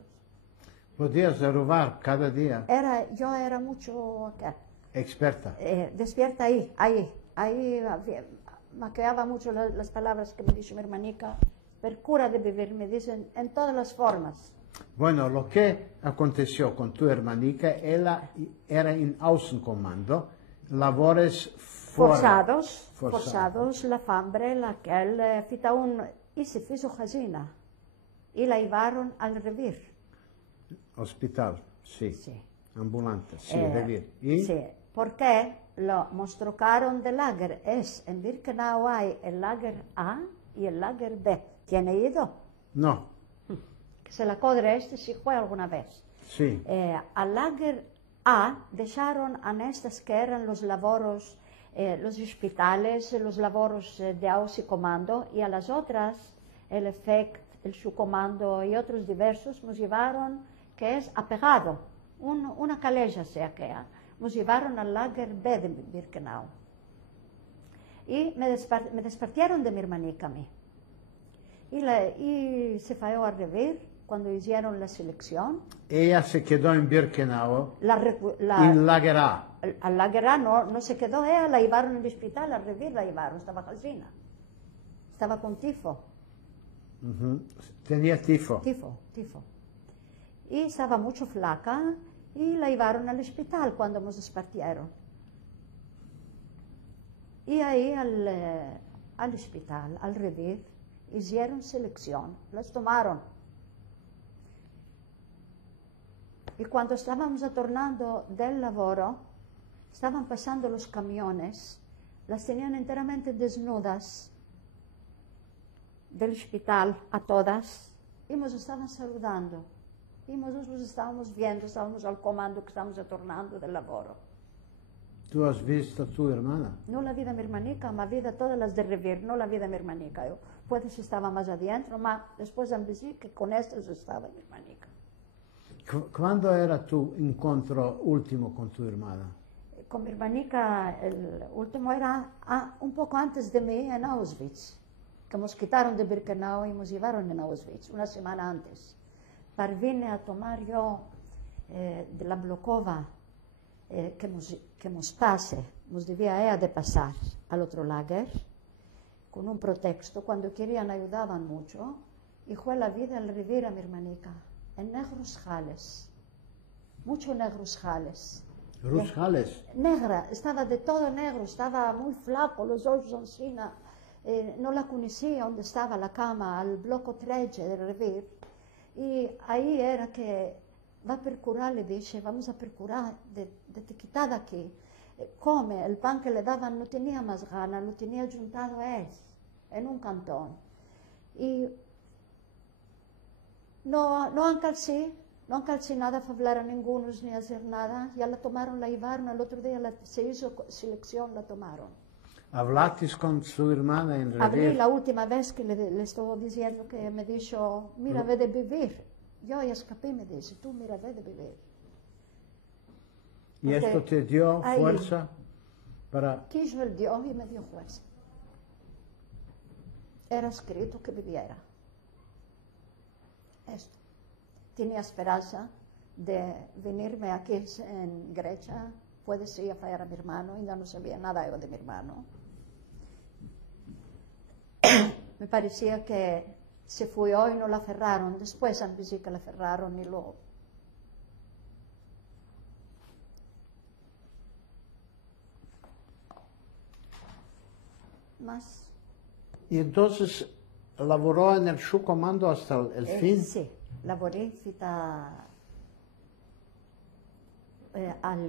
¿Podías robar cada día? Yo era mucho Experta. despierta ahí, maqueaba mucho las palabras que me dice mi hermanica, procura de vivir, me dicen en todas las formas. Bueno, lo que aconteció con tu hermanica, ella era en Außenkommando, labores Forzados, la hambre, fita y se hizo casina y la llevaron al revir. Hospital, sí. Ambulante, sí, Eh, revir. ¿Y? Sí, porque nos trocaron de lager. En Birkenau hay el lager A y el lager B. ¿Tiene ido? No, Que se la codre si fue alguna vez. sí. Al lager A dejaron a estas que eran los laboros, los hospitales, los laboros de Außenkommando, y a las otras, el Effekt, el Subkommando y otros diversos, nos llevaron, que es apegado, una calleja sea que nos llevaron al lager B de Birkenau. Y me despartieron de mi hermanica a mí. Y se fue a revir cuando hicieron la selección. Ella se quedó en Birkenau, en Lager A. Al lager A no se quedó ella, la llevaron al hospital, a revir la llevaron, estaba calcina. Estaba con tifo. Tenía tifo. Tifo. Y estaba mucho flaca y la llevaron al hospital cuando nos despartieron. Y ahí al hospital, al revir, hicieron selección, las tomaron. Y cuando estábamos tornando del lavoro, estaban pasando los camiones, las tenían enteramente desnudas del hospital a todas y nos estaban saludando. Y nosotros estábamos viendo, estábamos al comando que estábamos tornando del lavoro. ¿Tú has visto a tu hermana? No la vida mi hermanica, ma vida todas las de revir, no la vida mi hermanica. Yo, puede si estaba más adentro, ma después han visto que con estas estaba mi hermanica. ¿Cuándo era tu encuentro último con tu hermana? Con mi hermanica, el último era un poco antes de mí en Auschwitz, que nos quitaron de Birkenau y nos llevaron en Auschwitz, una semana antes. Para vine a tomar yo de la Blokova, que nos pase, nos debía ella de pasar al otro lager, con un pretexto, cuando querían ayudaban mucho, y fue la vida al revir a mi hermanica, en negros jales, mucho negros jales. ¿Rusjales? Negra, estaba de todo negro, estaba muy flaco, los ojos encima, no la conocía donde estaba la cama, al bloco 13 del revir, y ahí era que va a procurar, le dice, vamos a procurar de te quitar de aquí. Come, el pan que le daban no tenía más ganas, lo tenía juntado en un cantón. Y no han calcinado a hablar a ninguno ni a hacer nada, ya la tomaron, la llevaron, al otro día se hizo selección, la tomaron. ¿Hablaste con su hermana en revir? Hablé la última vez que le estuvo diciendo que me dijo, mira, ve de vivir. Yo ya escapé, me dice, tú mira, ve de vivir. ¿Y esto te dio fuerza para...? Quiso el Dios y me dio fuerza. Era escrito que viviera. Esto. Tenía esperanza de venirme aquí en Grecia, puedes ir a fallar a mi hermano, y ya no sabía nada yo de mi hermano. Me parecía que se fue y no la cerraron, después empecé que la cerraron y lo... Más... Y entonces laboró en el su comando hasta el fin. Sì, lavorei fino al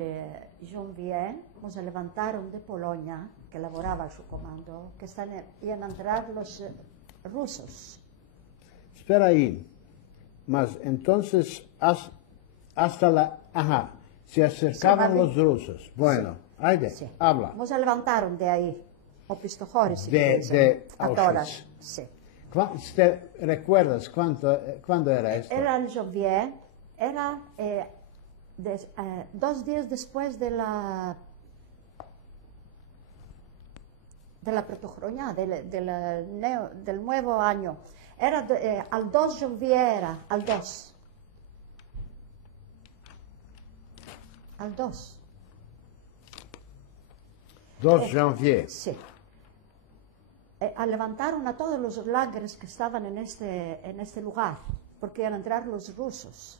janvier, nos levantaron de Polonia, que lavoraba al su comando, que iban a entrar los rusos. Espera ahí. Mas entonces hasta la... Ajá, se acercaban Sí, los rusos. Bueno, hayde, Sí. habla. Nos levantaron de ahí, o Pistojoris, De a Auschwitz. todas. Sí. ¿Recuerdas cuándo era esto? Era el janvier, era 2 días después de la Protochronia, del nuevo año. Era al 2 janvier, era, al 2. Al 2. 2 janvier. Sí. Levantaron a todos los lagers que estaban en este lugar, porque iban a entrar los rusos.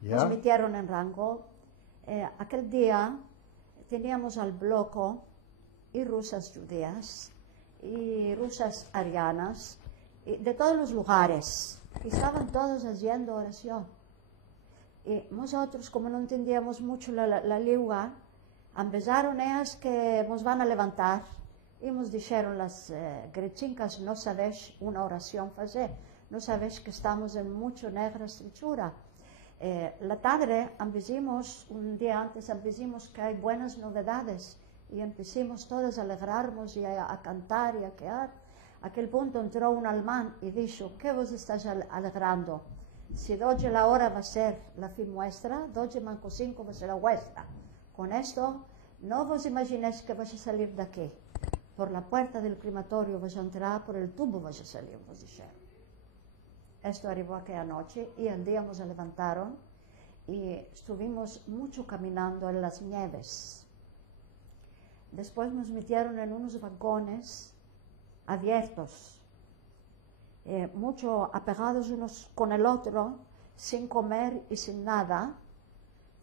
Nos ¿Ya? metieron en rango. Aquel día teníamos al bloco y rusas judías y rusas arianas y de todos los lugares. Y estaban todos haciendo oración. Y nosotros, como no entendíamos mucho la lengua, empezaron ellas que nos van a levantar y nos dijeron las grechincas, no sabéis una oración hacer, no sabéis que estamos en mucho negra estrechura. La tarde empezamos, un día antes empezamos que hay buenas novedades y empezamos todos a alegrarnos y a cantar y a quedar. A aquel punto entró un alemán y dijo, ¿qué vos estás alegrando? Si doye la hora va a ser la fin nuestra, doye manco 5 va a ser la vuestra. Con esto, no vos imaginéis que vais a salir de aquí. Por la puerta del crematorio vais a entrar, por el tubo vais a salir, vos dijeron. Esto arribó aquella noche y el día nos levantaron y estuvimos mucho caminando en las nieves. Después nos metieron en unos vagones abiertos, mucho apegados unos con el otro, sin comer y sin nada.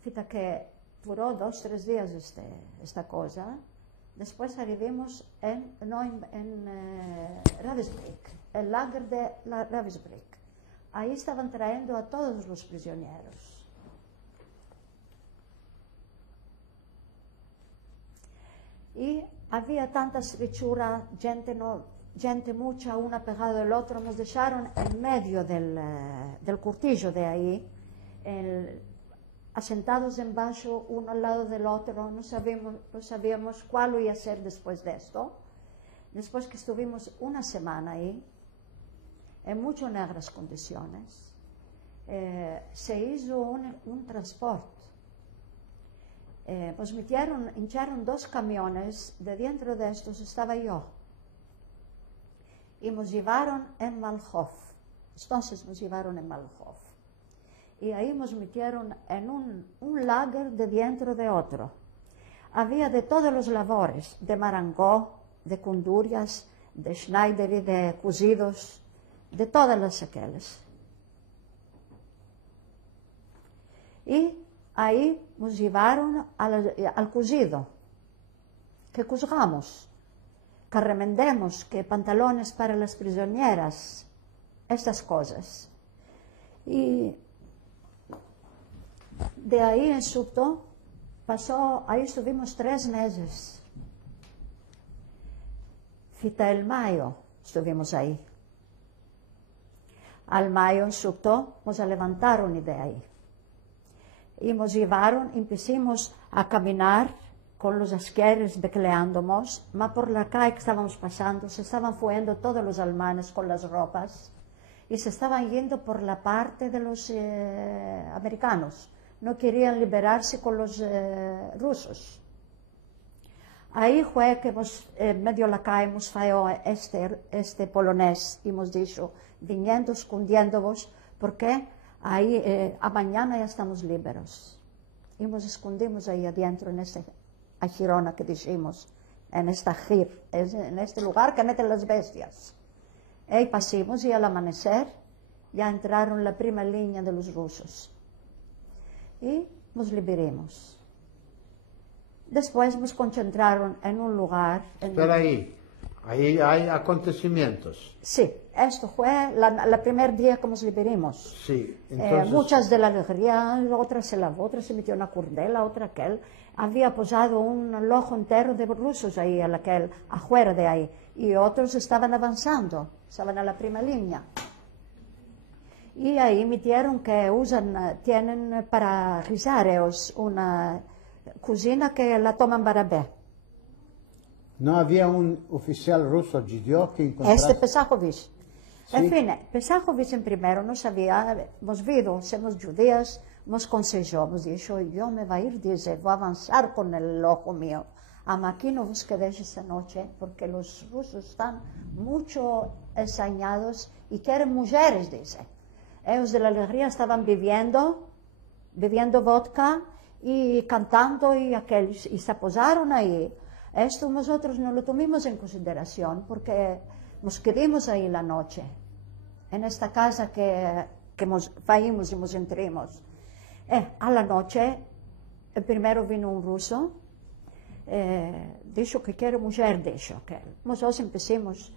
Fíjate que duró 2-3 días esta cosa. Después arribamos en Ravensbrück, el lager de Ravensbrück. Ahí estaban trayendo a todos los prisioneros. Y había tanta estrechura, gente mucha, una pegada del otro. Nos dejaron en medio del cortillo de ahí, asentados en bajo, uno al lado del otro. No sabíamos cuál iba a ser después de esto. Después que estuvimos una semana ahí, en muy negras condiciones, se hizo un transporte. Pues hincharon 2 camiones, de dentro de estos estaba yo. Y nos llevaron en Malchow. Entonces nos llevaron en Malchow. Y ahí nos metieron en un lager de dentro de otro. Había de todos los labores, de marangó, de cundurias, de schneider y de cocidos, de todas las aquellas. Y ahí nos llevaron al cocido, que cosgamos, que remendemos, que pantalones para las prisioneras, estas cosas. Y de ahí en Subto ahí estuvimos 3 meses. Hasta el mayo estuvimos ahí. Al mayo en Subto nos levantaron de ahí. Y nos llevaron, empezamos a caminar con los asqueres becleándonos, mas por la calle que estábamos pasando se estaban fuendo todos los alemanes con las ropas y se estaban yendo por la parte de los americanos. No querían liberarse con los rusos. Ahí fue que medio la calle hemos fallado este polonés y hemos dicho, viniendo, escondiéndovos, porque ahí a mañana ya estamos libres. y nos escondimos ahí adentro en esta ajirona que dijimos, en esta ajir, en este lugar que meten las bestias. Ahí pasamos y al amanecer ya entraron la primera línea de los rusos y nos liberamos. Después nos concentraron en un lugar. Espera ahí hay acontecimientos. Sí, esto fue el primer día que nos liberamos. Sí, entonces... Muchas de la alegría, otra se lavó, otra se metió una curdela, otra aquel. Había posado un lojo entero de rusos ahí, afuera de ahí, y otros estaban avanzando, estaban a la primera línea. Y ahí metieron que tienen para guisar ellos una cocina que la toman barabé. No había un oficial ruso judío que encontraste... Pesajovich. Sí. En fin, Pesajovich en primero no sabía, hemos visto, somos judíos, nos consejó, nos dijo, yo me voy a ir, dice, voy a avanzar con el ojo mío. Aquí no os quedéis esta noche, porque los rusos están mucho ensañados y quieren mujeres, dice. Ellos de la alegría estaban bebiendo vodka y cantando y se posaron ahí. Esto nosotros no lo tomamos en consideración porque nos quedamos ahí la noche, en esta casa que fuimos y nos entramos. A la noche, primero vino un ruso, dijo que quiere mujer, dijo que nosotros empezamos,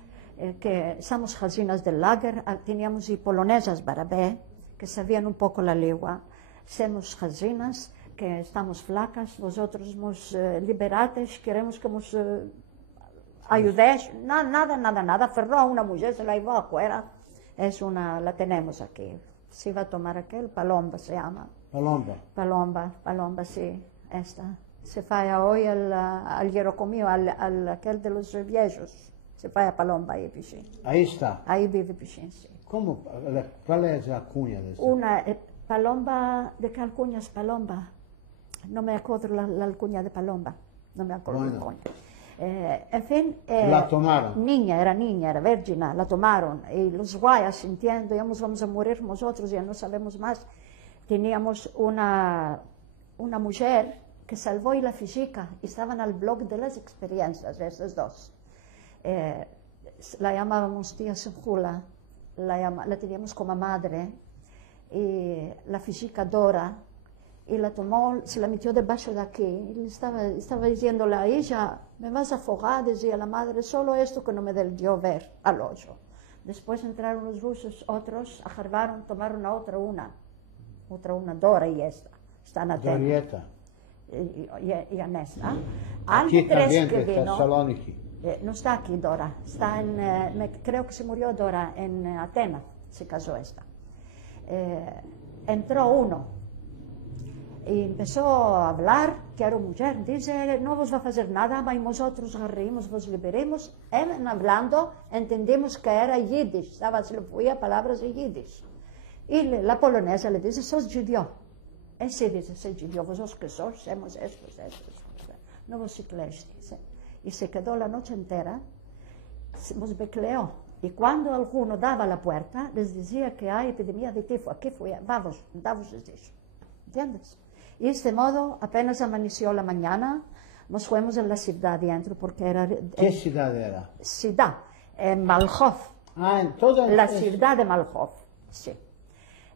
que somos jazinas del lager, teníamos y polonesas barabé, que sabían un poco la lengua, somos jazinas, que estamos flacas, vosotros nos liberates, queremos que nos ayudéis. Nada. Aferró a una mujer, se la llevó afuera. La tenemos aquí. Se va a tomar aquel, Palomba se llama. Palomba, sí. Esta. Se fue hoy al Hierocomio, aquel de los viejos. Se fue a Palomba ahí, Pichín. Ahí está. Ahí vive Pichín, sí. ¿Cómo? ¿Cuál es la cuña de eso? Palomba, ¿de qué alcuña es Palomba? No me acuerdo la alcuña de Palomba, no me acuerdo la alcuña. En fin, la tomaron. Era niña, era virgina, la tomaron. Y los guayas, sintiendo, ya nos vamos a morir nosotros, ya no sabemos más. Teníamos una mujer que salvó y la física, y estaban al blog de las experiencias, esas dos. La llamábamos tía Sujula, la teníamos como madre, y la física Dora, y la tomó, se la metió debajo de aquí, y estaba diciéndole a ella, me vas a afogar, decía la madre, solo esto que no me dio ver al hoyo. Después entraron los rusos, otros, ajarbaron, tomaron a otra una, Dora y esta, están atentos. Dorieta. Y Anesta. Aquí también, que que está en Salóniki. No está aquí Dora, está creo que se murió Dora en Atenas, se casó esta. Entró uno y empezó a hablar, que era mujer, dice, no vos va a hacer nada, mas nosotros agarremos, vos liberemos. Hablando, entendimos que era yiddish, se le fue palabras de yiddish. Y la polonesa le dice, sos judío. Sí, dice, soy judío, vosotros que sos, somos estos. No vos cicléis, dice. Y se quedó la noche entera, nos becleó. Y cuando alguno daba la puerta, les decía que hay epidemia de tifo. Aquí fue, vamos, les dijo. ¿Entiendes? Y de este modo, apenas amaneció la mañana, nos fuimos en la ciudad dentro, porque era... ¿Qué ciudad era? Ciudad, en Malchov. En toda la ciudad de Malchov, sí.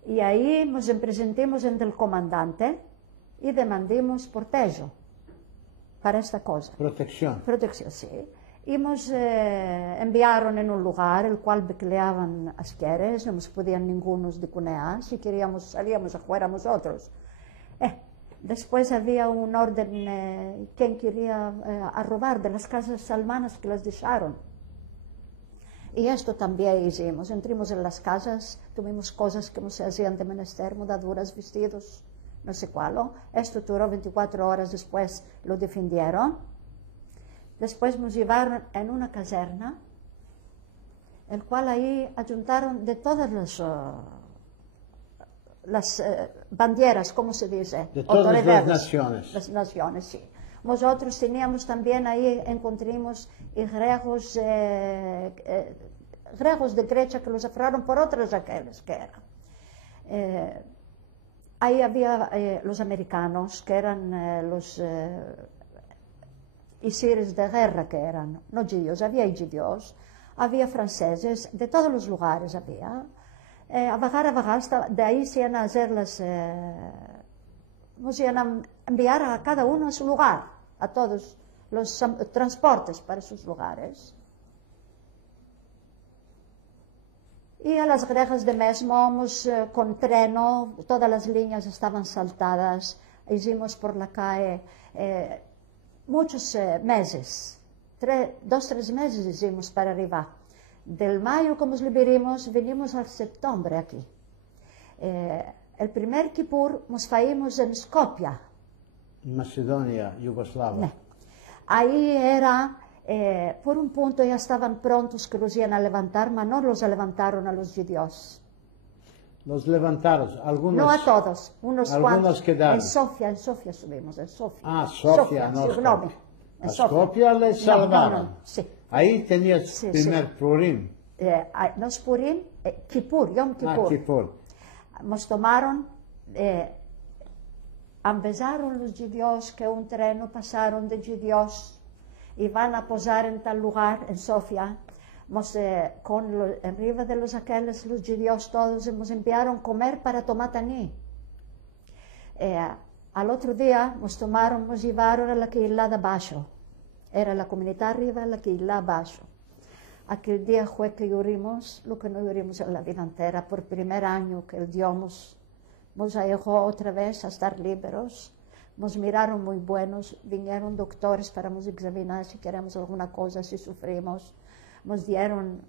Y ahí nos presentamos ante el comandante y demandamos portejo para esta cosa. Protección. Protección, sí. Y nos enviaron en un lugar el cual becleaban asqueres, no nos podían ninguno decunear, si queríamos salíamos afuera nosotros. Después había un orden, quien quería a robar de las casas alemanas que las dejaron. Y esto también hicimos, entramos en las casas, tuvimos cosas que nos hacían de menester, mudaduras, vestidos, no sé cuál. ¿No? Esto duró 24 horas después, lo defendieron. Después nos llevaron en una caserna, el cual ahí ayuntaron de todas las banderas, ¿cómo se dice? De todas las naciones. Las naciones, sí. Nosotros teníamos también ahí, encontramos griegos de Grecia que los aferraron por otras aquellas que eran. Ahí había los americanos, que eran los isires de guerra que eran, no judíos, había judíos, había franceses, de todos los lugares había. A vegades, de ahí se iban a hacer nos iban a enviar a cada uno a su lugar, a todos los transportes para sus lugares. Y a las grejas de mesmo, con treno, todas las líneas estaban saltadas, hicimos por la calle muchos meses, 2-3 meses hicimos para arribar. Del mayo, como os liberimos, venimos al septiembre aquí. El primer Kippur nos faímos en Skopje. Macedonia, Yugoslava. Ahí era, por un punto ya estaban prontos que los iban a levantar, pero no los levantaron a los judíos. Los levantaron, algunos. No a todos, unos algunos cuantos. quedaron. En Sofía subimos, en Sofía. Ah, Sofía, no Skopje. A Skopje les salvaron. No, sí. Ahí tenías Sí, primer Purim. Nos Purim, Kippur, Yom Kippur. Ah, Kippur. Nos tomaron, empezaron los judíos que un tren pasaron de judíos y van a posar en tal lugar, en Sofía. Arriba de los aqueles, los judíos todos nos enviaron comer para tomar taní. Al otro día nos tomaron, nos llevaron a la Keilah de abajo. Era la comunidad arriba, la Keilah abajo. Aquel día fue que llorimos, lo que no llorimos en la vida entera, por primer año que el Dios nos ayudó otra vez a estar libres. Nos miraron muy buenos, vinieron doctores para nos examinar si queremos alguna cosa, si sufrimos. Nos dieron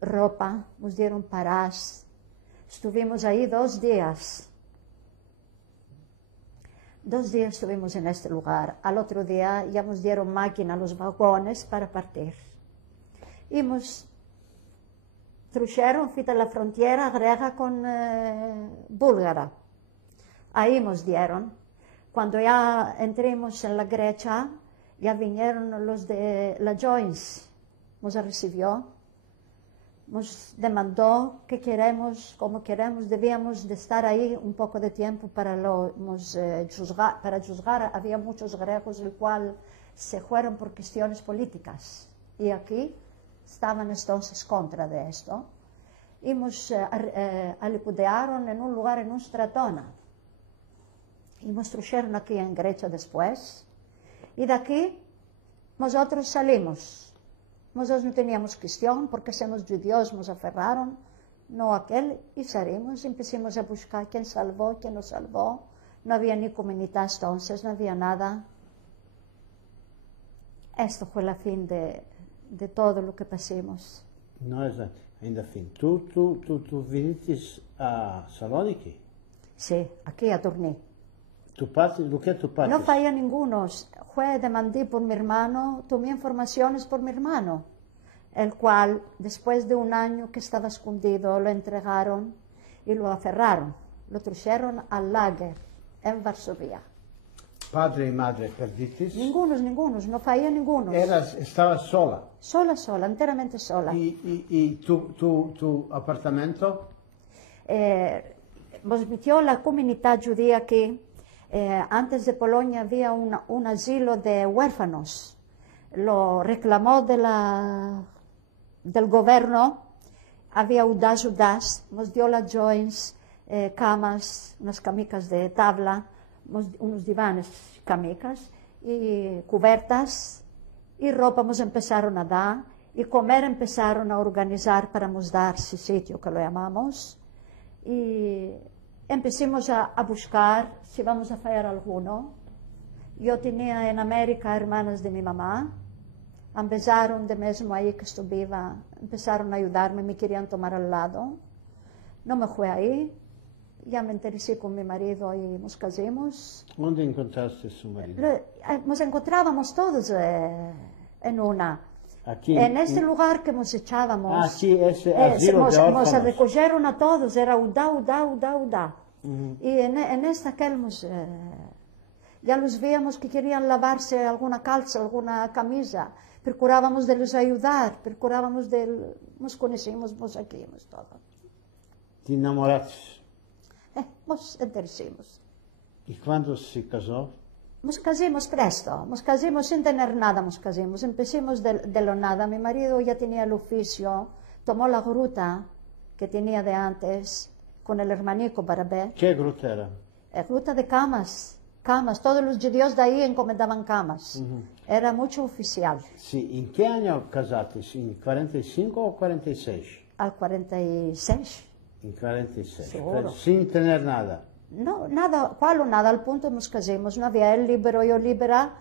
ropa, nos dieron parás. Estuvimos ahí 2 días. 2 días estuvimos en este lugar. Al otro día ya nos dieron máquina, los vagones para partir. Y nos trajeron hasta la frontera grega con búlgara. Ahí nos dieron. Cuando ya entramos en la Grecia, ya vinieron los de la Joins. Nos recibió, nos demandó que queremos, como queremos, debíamos de estar ahí un poco de tiempo para juzgar. Había muchos griegos, el cual se fueron por cuestiones políticas. Y aquí estaban entonces contra de esto. Y nos alipudearon en un lugar, en un stratona. Y nos trajeron aquí en Grecia después. Y de aquí nosotros salimos. Nosotros no teníamos cuestión, porque somos judíos, nos aferraron, no aquel, y salimos, empezamos a buscar quién salvó, quién nos salvó. No había ni comunidad entonces, no había nada. Esto fue el fin de todo lo que pasamos. No es ainda fin. ¿Tú viniste a Salónica? Sí, aquí a Tournai. ¿Tu padre? ¿Lo que tu padre? No falla ninguno. Fue demandé por mi hermano, tomé informaciones por mi hermano, el cual, después de 1 año que estaba escondido, lo entregaron y lo aferraron. Lo trajeron al lager en Varsovia. Padre y madre perditis? Ningunos, no falla ninguno. Estabas sola? Sola, enteramente sola. ¿Y tu apartamento? Nos metió la comunidad judía aquí. Antes de Polonia había un asilo de huérfanos. Lo reclamó del gobierno. Había UDAS, nos dio las joints, camas, unas camicas de tabla, unos divanes, camicas, y cubiertas, y ropa nos empezaron a dar, y comer empezaron a organizar para nos dar ese sitio que lo llamamos. Y empezamos a buscar si vamos a fallar alguno. Yo tenía en América hermanas de mi mamá. Empezaron de mesmo ahí que estuviera, empezaron a ayudarme, me querían tomar al lado. No me fui ahí. Ya me interesé con mi marido y nos casamos. ¿Dónde encontraste a su marido? Nos encontrábamos todos en una. Aquí. En este lugar que nos echábamos. Aquí, ese asilo de órfanos. Nos recogieron a todos, era UDA. Y en esta que ya los veíamos que querían lavarse alguna calza, alguna camisa. Procurábamos de los ayudar, nos conocimos aquí, todo. ¿Te enamoraste? Nos interesamos. ¿Y cuándo se casó? Nos casamos presto, nos casamos sin tener nada, nos casamos. Empecemos de lo nada. Mi marido ya tenía el oficio, tomó la gruta que tenía de antes con el hermanico para ver. ¿Qué gruta era? Gruta de camas, camas. Todos los judíos de ahí encomendaban camas. Era mucho oficial. Sí, ¿en qué año casaste? ¿En 45 o 46? Al 46. En 46. Seguro. Pero sin tener nada. No, nada, cual o nada, al punto nos casamos. No había él libero, yo libera.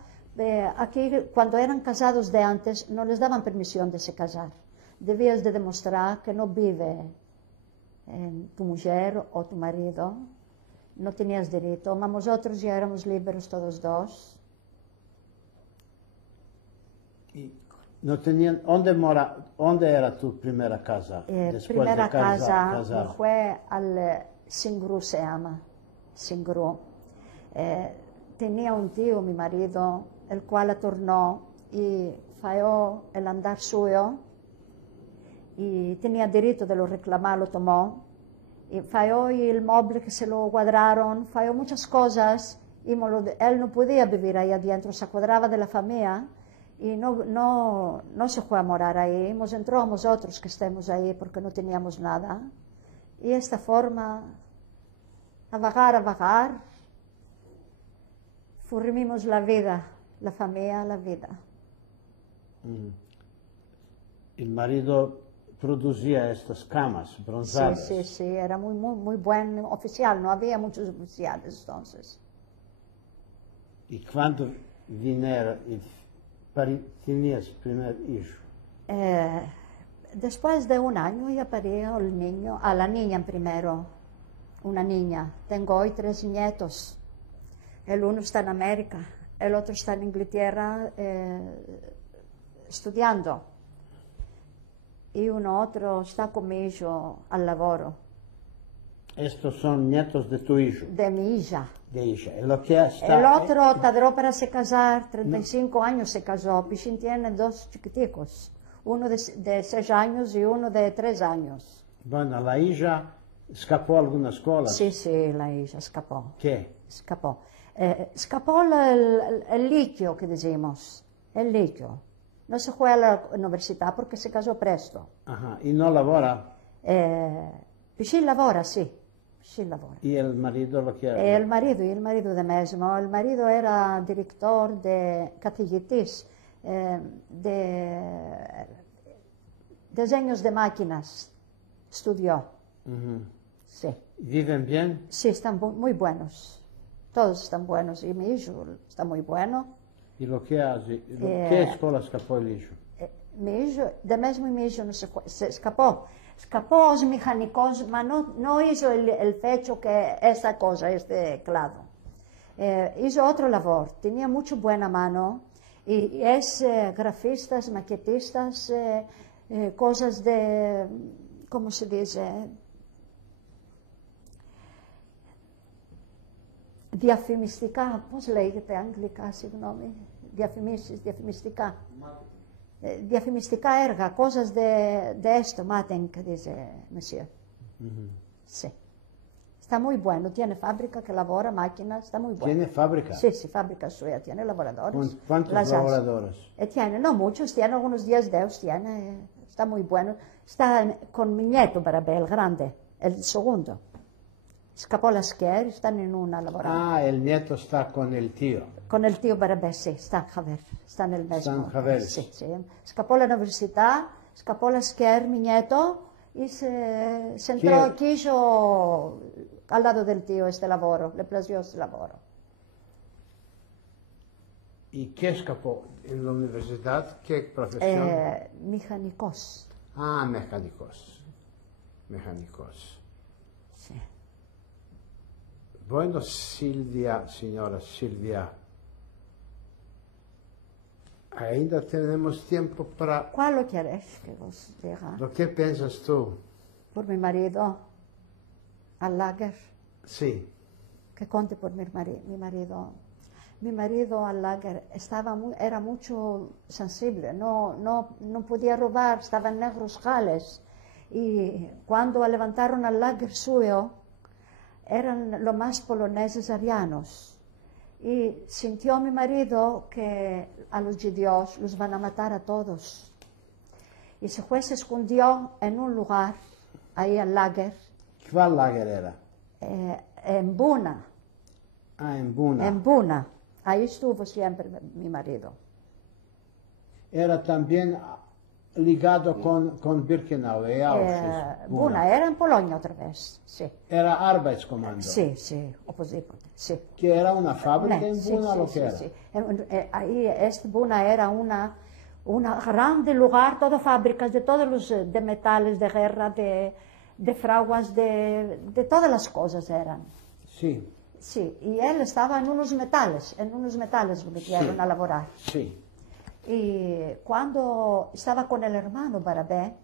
Aquí, cuando eran casados de antes, no les daban permisión de se casar. Debías de demostrar que no vive tu mujer o tu marido. No tenías derecho. Mas nosotros ya éramos liberos todos dos. Y no tenían, ¿dónde era tu primera casa? Después Primera de casa casar. fue al Singru, se llama. Singru. Tenía un tío, mi marido, el cual tornó y falló el andar suyo y tenía derecho de lo reclamar, lo tomó. Y falló el móvil que se lo cuadraron, falló muchas cosas y él no podía vivir ahí adentro, se cuadraba de la familia y no se fue a morar ahí. Nos entró a nosotros que estemos ahí porque no teníamos nada. Y esta forma, a vagar, formimos la vida, la familia, la vida. El marido producía estas camas bronzadas. Sí, era muy buen oficial, no había muchos oficiales entonces. ¿Y cuándo vinieron y tenías primer hijo? Después de un año ya parió el niño, a la niña primero, una niña. Tengo hoy 3 nietos. El uno está en América, el otro está en Inglaterra estudiando. Y uno otro está conmigo al lavoro. Estos son nietos de tu hijo. De mi hija. De hija. Lo que está, El otro tardó para se casar, 35 años se casó. Pichín tiene 2 chiquiticos, uno de 6 años y uno de 3 años. Bueno, la hija escapó a algunas escuelas. Sí, la hija escapó. ¿Qué? Escapó. Escapó el litio que decimos, el litio. No se fue a la universidad porque se casó presto. Ajá. ¿Y no labora? Pichín lavora, sí. Pichín lavora. ¿Y el marido lo que era? El marido de mesmo. El marido era director de catequetis, de diseños de máquinas. Estudió. Sí. ¿Viven bien? Sí, están muy buenos. Todos están buenos. Y mi hijo está muy bueno. ¿Y lo que hace? ¿Qué escuela escapó el hijo? Mi hijo, de mesmo mi hijo no se escapó. Escapó a los mecánicos, pero no hizo el fecho que esa cosa, este clavo. Hizo otro labor, tenía mucho buena mano y es grafistas, maquetistas, cosas de, ¿cómo se dice? Diafimistica, πώς λέγεται αγγλικά, συγγνώμη, διαφημιστικά. Διαφημιστικά έργα, cosas de esto, maten, que dice monsieur. Sí. Está muy bueno, tiene fábrica que elabora máquinas, está muy bueno. ¿Tiene fábrica? Sí, fábrica suya, tiene laboradores. ¿Cuántos laboradores? Tiene, no muchos, tiene algunos 10 dedos, tiene, está muy bueno. Está con mi nieto para ver, el grande, el segundo. Escapó la Schier, están en una laboratorio. Ah, el nieto está con el tío. Con el tío Barabé, sí, está en Javier, está en el mismo. Está en Javier. Sí. Escapó la universidad, escapó la Schier, mi nieto, y se entró aquí yo, al lado del tío este laboro, le plació este laboro. ¿Y qué escapó en la universidad? ¿Qué profesión? Mecánicos. Ah, mecánicos. Mecánicos. Sí. Bueno, Silvia, señora Silvia, ainda tenemos tiempo para... ¿Cuál lo quieres que vos diga? ¿Lo que piensas tú? Por mi marido, al lager. Sí. Que conte por mi marido. Mi marido al lager era mucho sensible, no podía robar, estaba en negros jales. Y cuando levantaron al lager suyo, eran lo más poloneses arianos. Y sintió mi marido que a los judíos los van a matar a todos. Y se fue, se escondió en un lugar, ahí al lager, ¿Cuál lager era? en Buna. Ah, en Buna. En Buna. Ahí estuvo siempre mi marido. Era también ligado con Birkenau y Auschwitz. Buna era en Polonia otra vez, sí. Era Arbeitskommando. Sí, sí, opposito, sí. Que era una fábrica en Sí, Buna, sí, lo que sí, era. sí. Ahí, este Buna era una grande lugar, todo fábricas de todos los de metales, de guerra, de fraguas, de todas las cosas eran. Sí, Sí, y él estaba en unos metales lo metieron Sí. a laborar. sí. Y cuando estaba con el hermano Barabé,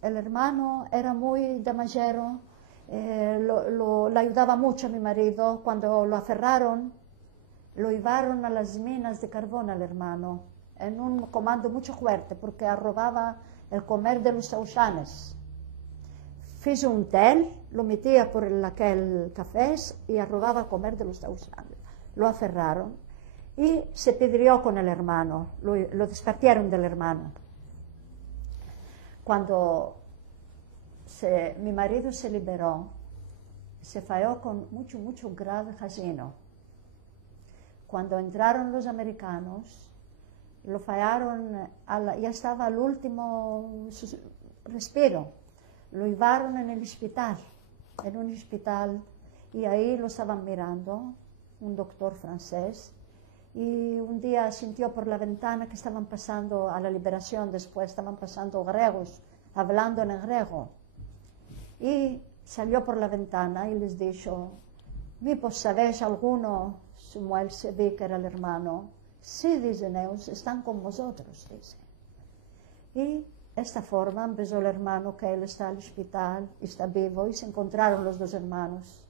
el hermano era muy demasiado, le ayudaba mucho a mi marido. Cuando lo aferraron, lo llevaron a las minas de carbón al hermano, en un comando mucho fuerte, porque robaba el comer de los sausanes. Fiz un tel, lo metía por aquel café y robaba comer de los sausanes. Lo aferraron y se pidrió con el hermano, lo despartieron del hermano. Cuando mi marido se liberó, se falló con mucho grave casino. Cuando entraron los americanos, lo fallaron, ya estaba al último respiro. Lo llevaron en un hospital, y ahí lo estaban mirando, un doctor francés, y un día sintió por la ventana que estaban pasando a la liberación, después estaban pasando griegos, hablando en griego. Y salió por la ventana y les dijo, pues sabéis alguno, Samuel se ve que era el hermano, sí, dicen ellos, están con vosotros, dice. Y esta forma empezó el hermano, que él está al hospital, está vivo, y se encontraron los dos hermanos.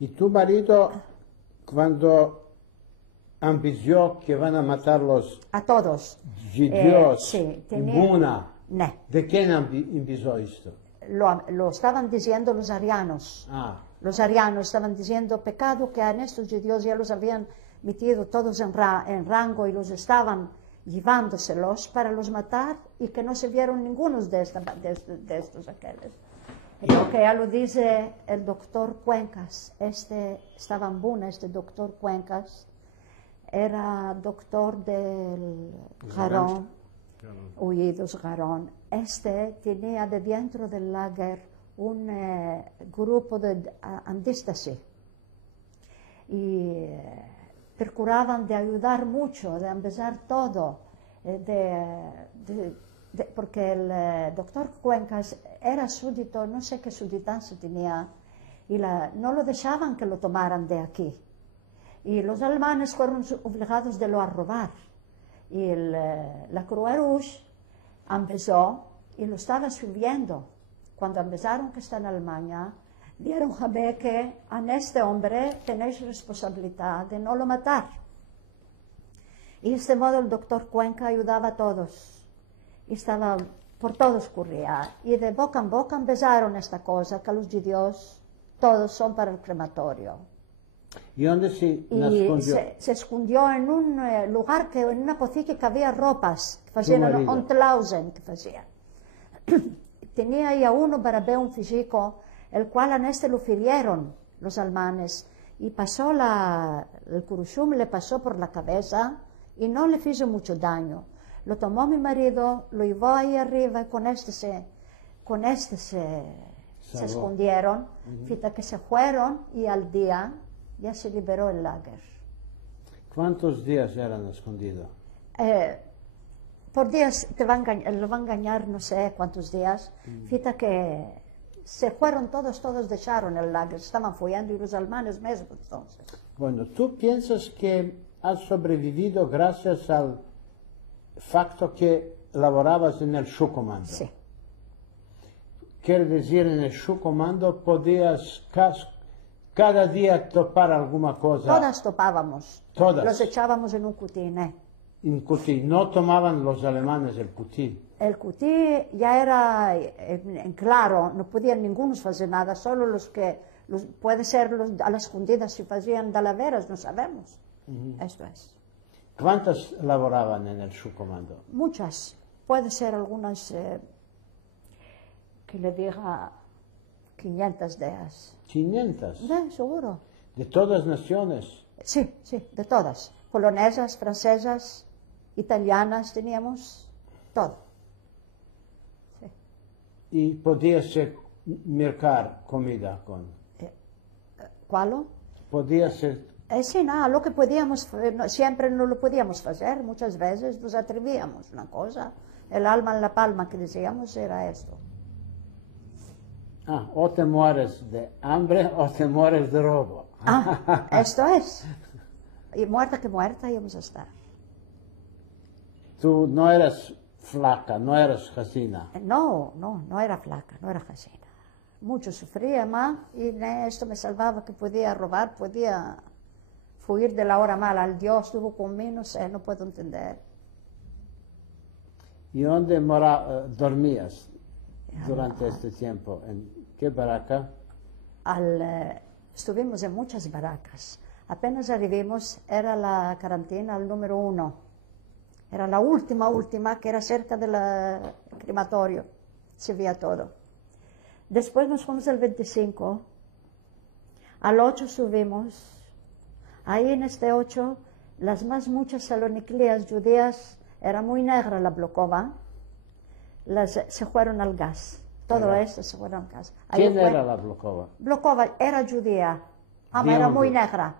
¿Y tu marido, cuando ambició que van a matar los A todos. judíos Sí, en tenía- Buna, No, ¿de quién ambició esto? lo estaban diciendo los arianos. Ah, Los arianos estaban diciendo pecado que en estos judíos ya los habían metido todos en rango y los estaban llevándoselos para los matar, y que no se vieron ninguno de estos aquellos. Lo que ya lo dice el doctor Cuencas, estaba en Buna, este doctor Cuencas, era doctor del Garón, huidos Garón. Tenía de dentro del lager un grupo de andístasi, y procuraban de ayudar mucho, de empezar todo, porque el doctor Cuencas era súdito, no sé qué súditancia tenía, y no lo dejaban que lo tomaran de aquí. Y los alemanes fueron obligados de lo a robar. Y la Croix Rouge empezó y lo estaba subiendo. Cuando empezaron que está en Alemania, dieron a ver que a este hombre tenéis responsabilidad de no lo matar. Y de este modo el doctor Cuenca ayudaba a todos. Y estaba, por todos corría. Y de boca en boca empezaron esta cosa, que los judíos todos son para el crematorio. ¿y dónde se Y escondió? se escondió en un lugar, en una cocina que había ropas, que hacían marido. ontlausen, que hacían. Tenía ahí a uno para ver un físico, el cual a este lo firieron los alemanes, y pasó el curusum le pasó por la cabeza y no le hizo mucho daño. Lo tomó mi marido, lo llevó ahí arriba, y con este se Salvó. escondieron, hasta que se fueron, y al día ya se liberó el lager. ¿Cuántos días eran escondidos? Por días lo van a engañar, no sé cuántos días, fíjate que se fueron todos dejaron el lager, estaban follando, y los alemanes mismos entonces. Bueno, ¿tú piensas que has sobrevivido gracias al facto que laborabas en el Schuhkommando? Sí, Quiere decir, en el Schuhkommando podías cada día topar alguna cosa. todas topábamos, Todas. los echábamos en un cutín, En Cutí no tomaban los alemanes el Cutí. El cutí ya era en claro, no podían ninguno hacer nada, solo puede ser a las escondidas si hacían dalaveras, no sabemos. Esto es. ¿Cuántas laboraban en el su comando? Muchas, puede ser algunas, que le diga 500 de ellas. 500. Seguro. De todas naciones. Sí, sí, de todas. Polonesas, francesas, italianas teníamos, todo. Sí. Y podíase mercar comida con. ¿Cuál? Podíase. Sí, nada, lo que podíamos, siempre no lo podíamos hacer, muchas veces nos atrevíamos, una cosa, el alma en la palma que decíamos era esto. O te mueres de hambre o te mueres de robo. Esto es. Y muerta que muerta íbamos a estar. Tú no eras flaca, no eras Jasina. No era flaca, no era Jasina. Mucho sufría más y esto me salvaba que podía robar, podía fuir de la hora mala. El Dios estuvo conmigo, no sé, no puedo entender. ¿Y dónde dormías durante este tiempo? ¿En qué baraca? Estuvimos en muchas baracas. Apenas arribamos, era la carantina al número 1. Era la última, que era cerca del crematorio. Se veía todo. Después nos fuimos al 25. Al 8 subimos. Ahí en este 8, las más muchas saloniclías judías, era muy negra la Blokova, se fueron al gas. Todo esto se fueron al gas. ¿Quién era la Blokova? Blokova era judía, era muy negra.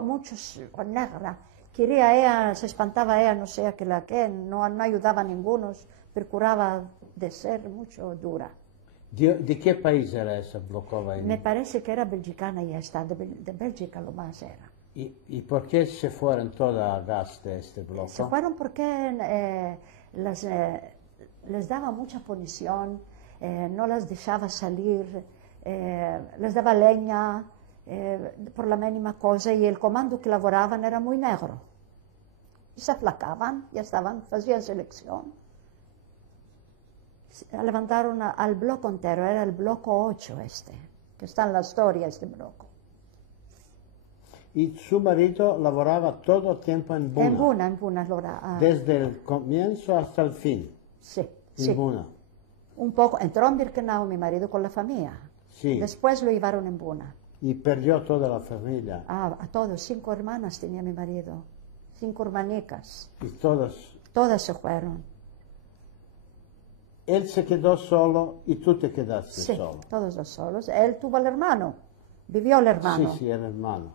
Muchos con negra. Quería ella, se espantaba ella, no sé que no ayudaba a ninguno, procuraba de ser mucho dura. ¿De qué país era esa Blokova? Me parece que era belgicana y está, de Bélgica lo más era. ¿Y por qué se fueron todas a gas de este bloque? Se fueron porque les daba mucha punición, no las dejaba salir, les daba leña por la mínima cosa y el comando que laboraban era muy negro. Y se aplacaban, ya estaban, hacían selección. Levantaron al bloque entero, era el bloque 8 que está en la historia este bloque. ¿Y su marido laboraba todo el tiempo en Buna? En Buna laboraba. ¿Desde el comienzo hasta el fin? Sí, en Buna. Un poco, entró en Birkenau mi marido con la familia. Sí. Después lo llevaron en Buna. Y perdió toda la familia. A todos, 5 hermanas tenía mi marido, 5 hermanicas. Y todas. Todas se fueron. Él se quedó solo y tú te quedaste solo. Sí, todos los solos. Él tuvo el hermano, vivió el hermano. Sí, el hermano.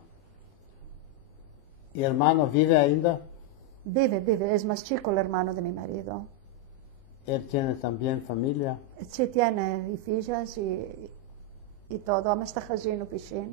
¿Y el hermano vive ainda? Vive, es más chico el hermano de mi marido. ¿Él tiene también familia? Sí, tiene hijas y todo, ama está casino piscina.